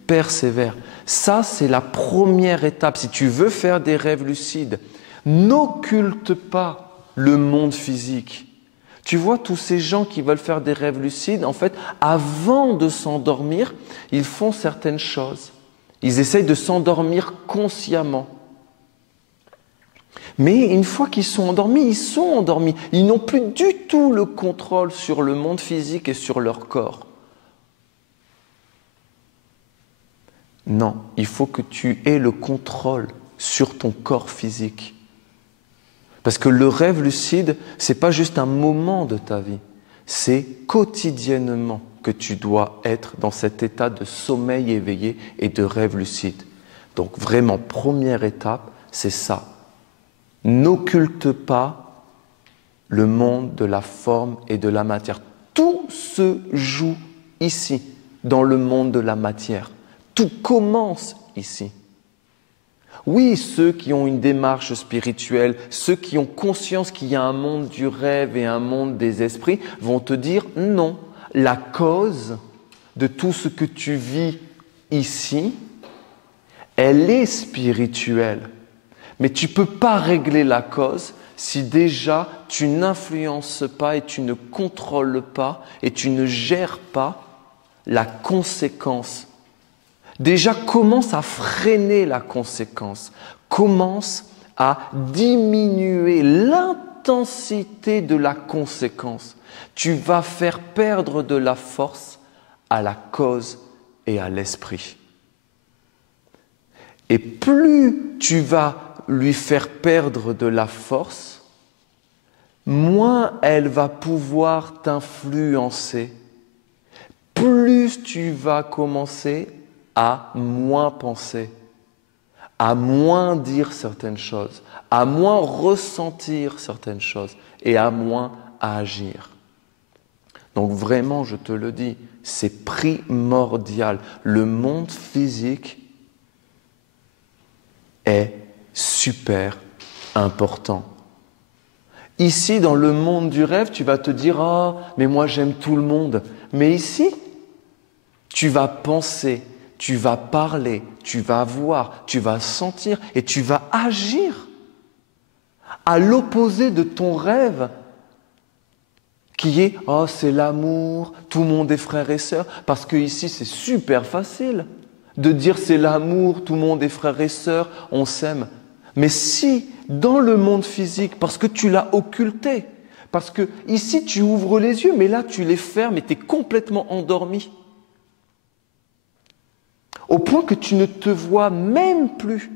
Persévère. Ça, c'est la première étape. Si tu veux faire des rêves lucides, n'occulte pas le monde physique. Tu vois, tous ces gens qui veulent faire des rêves lucides, en fait, avant de s'endormir, ils font certaines choses. Ils essayent de s'endormir consciemment. Mais une fois qu'ils sont endormis, ils sont endormis. Ils n'ont plus du tout le contrôle sur le monde physique et sur leur corps. Non, il faut que tu aies le contrôle sur ton corps physique. Parce que le rêve lucide, ce n'est pas juste un moment de ta vie, c'est quotidiennement que tu dois être dans cet état de sommeil éveillé et de rêve lucide. Donc vraiment, première étape, c'est ça. N'occulte pas le monde de la forme et de la matière. Tout se joue ici, dans le monde de la matière. Tout commence ici. Oui, ceux qui ont une démarche spirituelle, ceux qui ont conscience qu'il y a un monde du rêve et un monde des esprits, vont te dire non. La cause de tout ce que tu vis ici, elle est spirituelle. Mais tu ne peux pas régler la cause si déjà tu n'influences pas et tu ne contrôles pas et tu ne gères pas la conséquence. Déjà, commence à freiner la conséquence. Commence à diminuer l'intensité de la conséquence. Tu vas faire perdre de la force à la cause et à l'esprit. Et plus tu vas lui faire perdre de la force, moins elle va pouvoir t'influencer. Plus tu vas commencer à moins penser, à moins dire certaines choses, à moins ressentir certaines choses et à moins agir. Donc vraiment, je te le dis, c'est primordial. Le monde physique est super important. Ici, dans le monde du rêve, tu vas te dire « Ah, mais moi j'aime tout le monde ». Mais ici, tu vas penser, tu vas parler, tu vas voir, tu vas sentir et tu vas agir à l'opposé de ton rêve qui est « Oh, c'est l'amour, tout le monde est frère et sœur ». Parce que ici, c'est super facile de dire « C'est l'amour, tout le monde est frère et sœur, on s'aime ». Mais si, dans le monde physique, parce que tu l'as occulté, parce que ici, tu ouvres les yeux, mais là, tu les fermes et tu es complètement endormi. Au point que tu ne te vois même plus.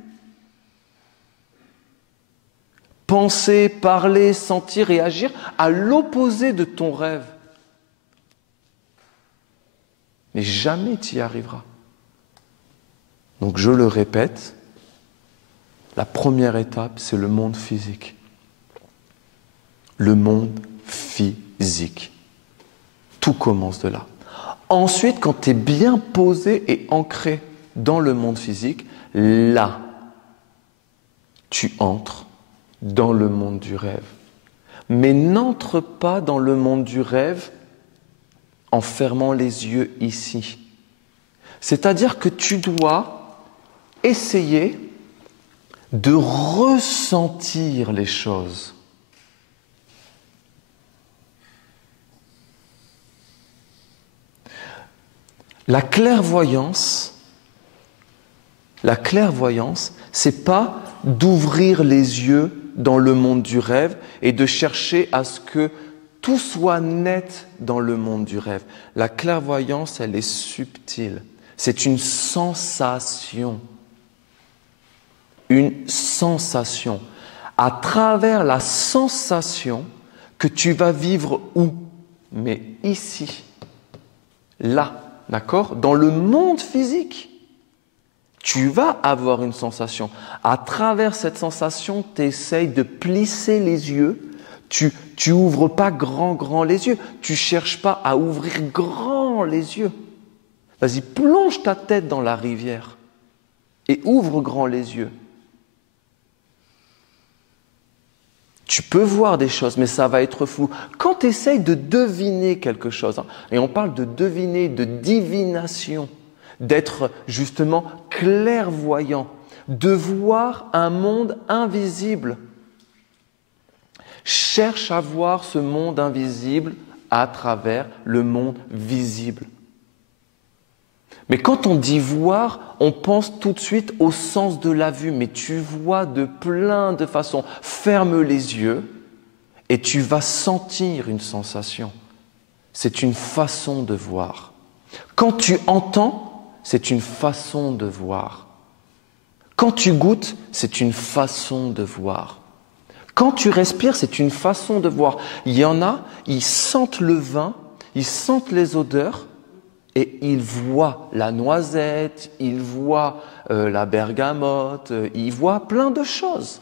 Penser, parler, sentir et agir à l'opposé de ton rêve. Mais jamais tu y arriveras. Donc je le répète, la première étape, c'est le monde physique. Le monde physique. Tout commence de là. Ensuite, quand tu es bien posé et ancré dans le monde physique, là, tu entres dans le monde du rêve. Mais n'entre pas dans le monde du rêve en fermant les yeux ici. C'est-à-dire que tu dois essayer de ressentir les choses. La clairvoyance, c'est pas d'ouvrir les yeux dans le monde du rêve et de chercher à ce que tout soit net dans le monde du rêve. La clairvoyance, elle est subtile. C'est une sensation. Une sensation. À travers la sensation que tu vas vivre où? Mais ici, là. D'accord? Dans le monde physique, tu vas avoir une sensation. À travers cette sensation, tu essayes de plisser les yeux. Tu ouvres pas grand les yeux. Tu cherches pas à ouvrir grand les yeux. Vas-y, plonge ta tête dans la rivière et ouvre grand les yeux. Tu peux voir des choses, mais ça va être flou. Quand tu essayes de deviner quelque chose, et on parle de deviner, de divination, d'être justement clairvoyant, de voir un monde invisible. Cherche à voir ce monde invisible à travers le monde visible. Mais quand on dit voir, on pense tout de suite au sens de la vue. Mais tu vois de plein de façons. Ferme les yeux et tu vas sentir une sensation. C'est une façon de voir. Quand tu entends, c'est une façon de voir. Quand tu goûtes, c'est une façon de voir. Quand tu respires, c'est une façon de voir. Il y en a, ils sentent le vin, ils sentent les odeurs, et il voit la noisette, il voit la bergamote, il voit plein de choses.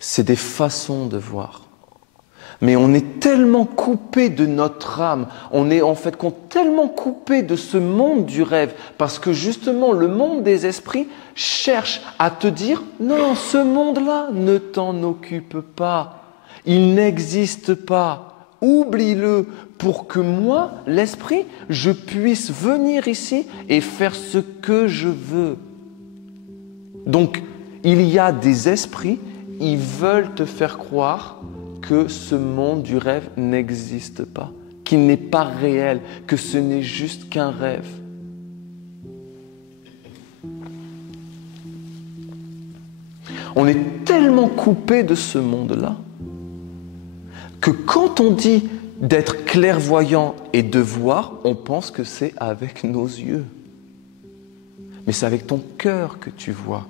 C'est des façons de voir. Mais on est tellement coupé de notre âme, on est en fait tellement coupé de ce monde du rêve, parce que justement le monde des esprits cherche à te dire « Non, ce monde-là, ne t'en occupe pas, il n'existe pas. » Oublie-le pour que moi, l'esprit, je puisse venir ici et faire ce que je veux. Donc, il y a des esprits, ils veulent te faire croire que ce monde du rêve n'existe pas, qu'il n'est pas réel, que ce n'est juste qu'un rêve. On est tellement coupé de ce monde-là que quand on dit d'être clairvoyant et de voir, on pense que c'est avec nos yeux. mais c'est avec ton cœur que tu vois.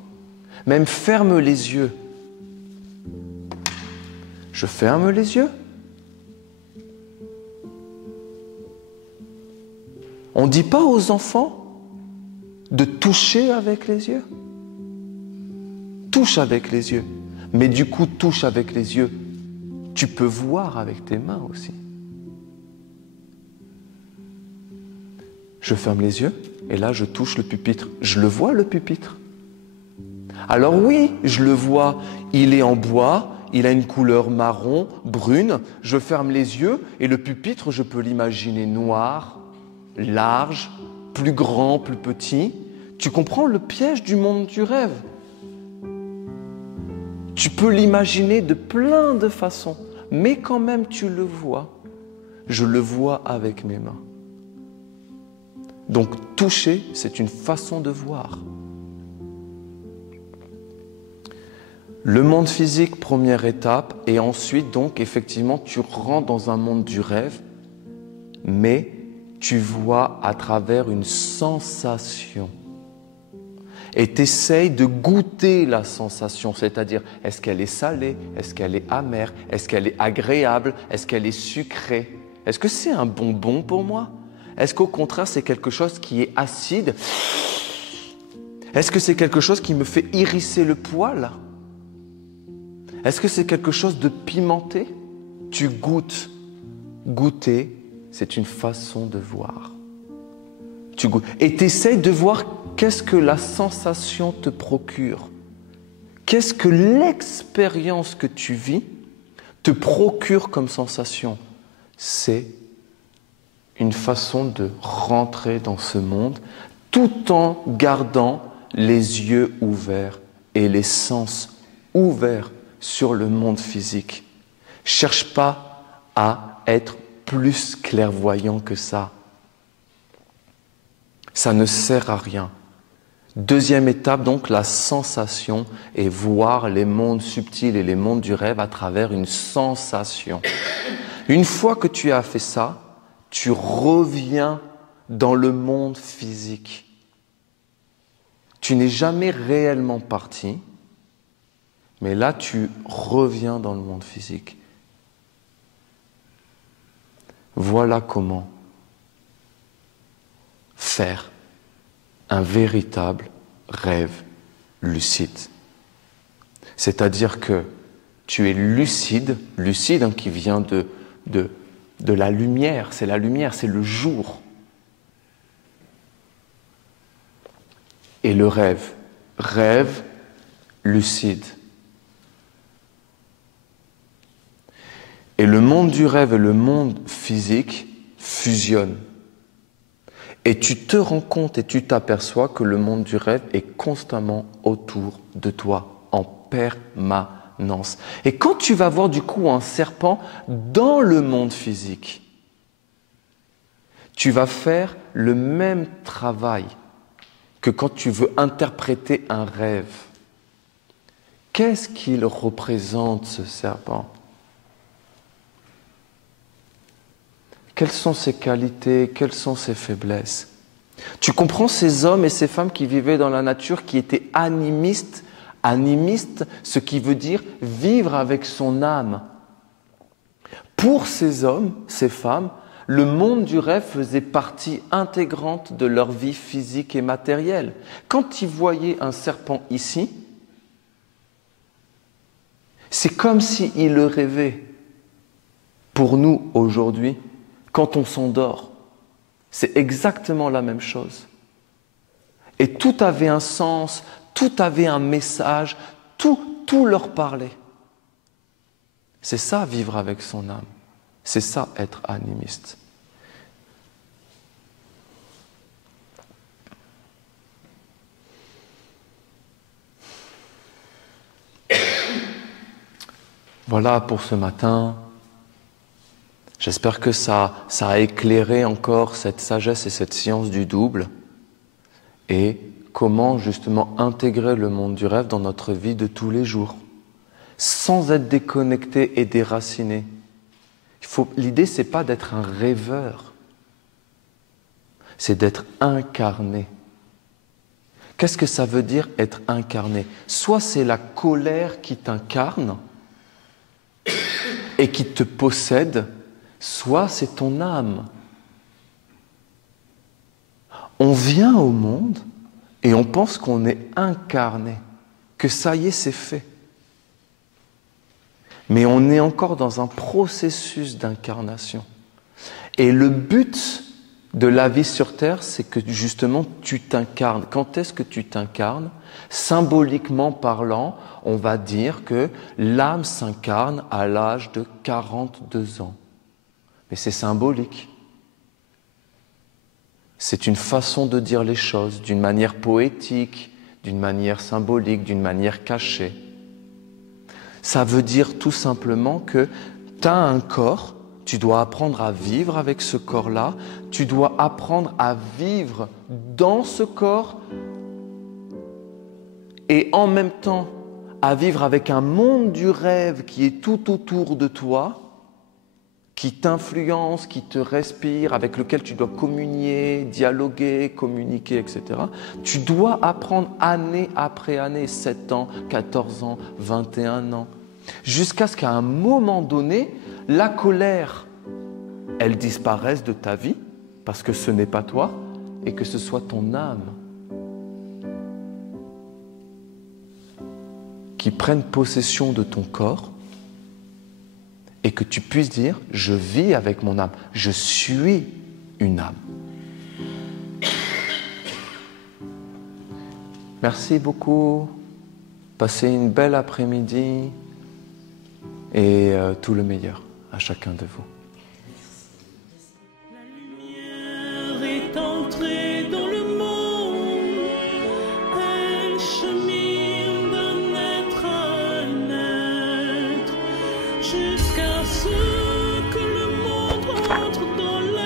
Même ferme les yeux. Je ferme les yeux. On ne dit pas aux enfants de toucher avec les yeux. Touche avec les yeux. Mais du coup, touche avec les yeux. Tu peux voir avec tes mains aussi. Je ferme les yeux et là, je touche le pupitre. Je le vois, le pupitre. Alors oui, je le vois. Il est en bois, il a une couleur marron, brune. Je ferme les yeux et le pupitre, je peux l'imaginer noir, large, plus grand, plus petit. Tu comprends le piège du monde du rêve? Tu peux l'imaginer de plein de façons, mais quand même tu le vois. Je le vois avec mes mains. Donc toucher, c'est une façon de voir. Le monde physique, première étape, et ensuite donc effectivement tu rentres dans un monde du rêve, mais tu vois à travers une sensation. Et tu essayes de goûter la sensation, c'est-à-dire est-ce qu'elle est salée, est-ce qu'elle est amère, est-ce qu'elle est agréable, est-ce qu'elle est sucrée? Est-ce que c'est un bonbon pour moi? Est-ce qu'au contraire c'est quelque chose qui est acide? Est-ce que c'est quelque chose qui me fait hérisser le poil? Est-ce que c'est quelque chose de pimenté? Tu goûtes. Goûter, c'est une façon de voir. Tu goûtes. Et tu essaies de voir qu'est-ce que la sensation te procure. Qu'est-ce que l'expérience que tu vis te procure comme sensation? C'est une façon de rentrer dans ce monde tout en gardant les yeux ouverts et les sens ouverts sur le monde physique. Cherche pas à être plus clairvoyant que ça. Ça ne sert à rien. Deuxième étape, donc, la sensation et voir les mondes subtils et les mondes du rêve à travers une sensation. Une fois que tu as fait ça, tu reviens dans le monde physique. Tu n'es jamais réellement parti, mais là, tu reviens dans le monde physique. Voilà comment faire un véritable rêve lucide. C'est-à-dire que tu es lucide, lucide qui vient de la lumière, c'est le jour. Et le rêve, rêve lucide. Et le monde du rêve et le monde physique fusionnent. Et tu te rends compte et tu t'aperçois que le monde du rêve est constamment autour de toi, en permanence. Et quand tu vas voir du coup un serpent dans le monde physique, tu vas faire le même travail que quand tu veux interpréter un rêve. Qu'est-ce qu'il représente, ce serpent ? Quelles sont ses qualités? Quelles sont ses faiblesses? Tu comprends ces hommes et ces femmes qui vivaient dans la nature, qui étaient animistes, ce qui veut dire vivre avec son âme. Pour ces hommes, ces femmes, le monde du rêve faisait partie intégrante de leur vie physique et matérielle. Quand ils voyaient un serpent ici, c'est comme s'ils le rêvaient. Pour nous, aujourd'hui, quand on s'endort, c'est exactement la même chose. Et tout avait un sens, tout avait un message, tout leur parlait. C'est ça, vivre avec son âme. C'est ça, être animiste. Voilà pour ce matin. J'espère que ça a éclairé encore cette sagesse et cette science du double et comment justement intégrer le monde du rêve dans notre vie de tous les jours sans être déconnecté et déraciné. L'idée, c'est pas d'être un rêveur, c'est d'être incarné. Qu'est-ce que ça veut dire être incarné? Soit c'est la colère qui t'incarne et qui te possède, soit c'est ton âme. On vient au monde et on pense qu'on est incarné, que ça y est, c'est fait. Mais on est encore dans un processus d'incarnation. Et le but de la vie sur Terre, c'est que justement tu t'incarnes. Quand est-ce que tu t'incarnes? Symboliquement parlant, on va dire que l'âme s'incarne à l'âge de 42 ans. Mais c'est symbolique. C'est une façon de dire les choses, d'une manière poétique, d'une manière symbolique, d'une manière cachée. Ça veut dire tout simplement que tu as un corps, tu dois apprendre à vivre avec ce corps-là, tu dois apprendre à vivre dans ce corps et en même temps à vivre avec un monde du rêve qui est tout autour de toi, qui t'influence, qui te respire, avec lequel tu dois communier, dialoguer, communiquer, etc. Tu dois apprendre année après année, 7 ans, 14 ans, 21 ans, jusqu'à ce qu'à un moment donné, la colère, elle disparaisse de ta vie, parce que ce n'est pas toi, et que ce soit ton âme qui prenne possession de ton corps, et que tu puisses dire, je vis avec mon âme, je suis une âme. Merci beaucoup, passez une belle après-midi et tout le meilleur à chacun de vous. La lumière est entrée dans le monde, elle chemine d'un être à un être, jusqu'à ce que le monde entre dans la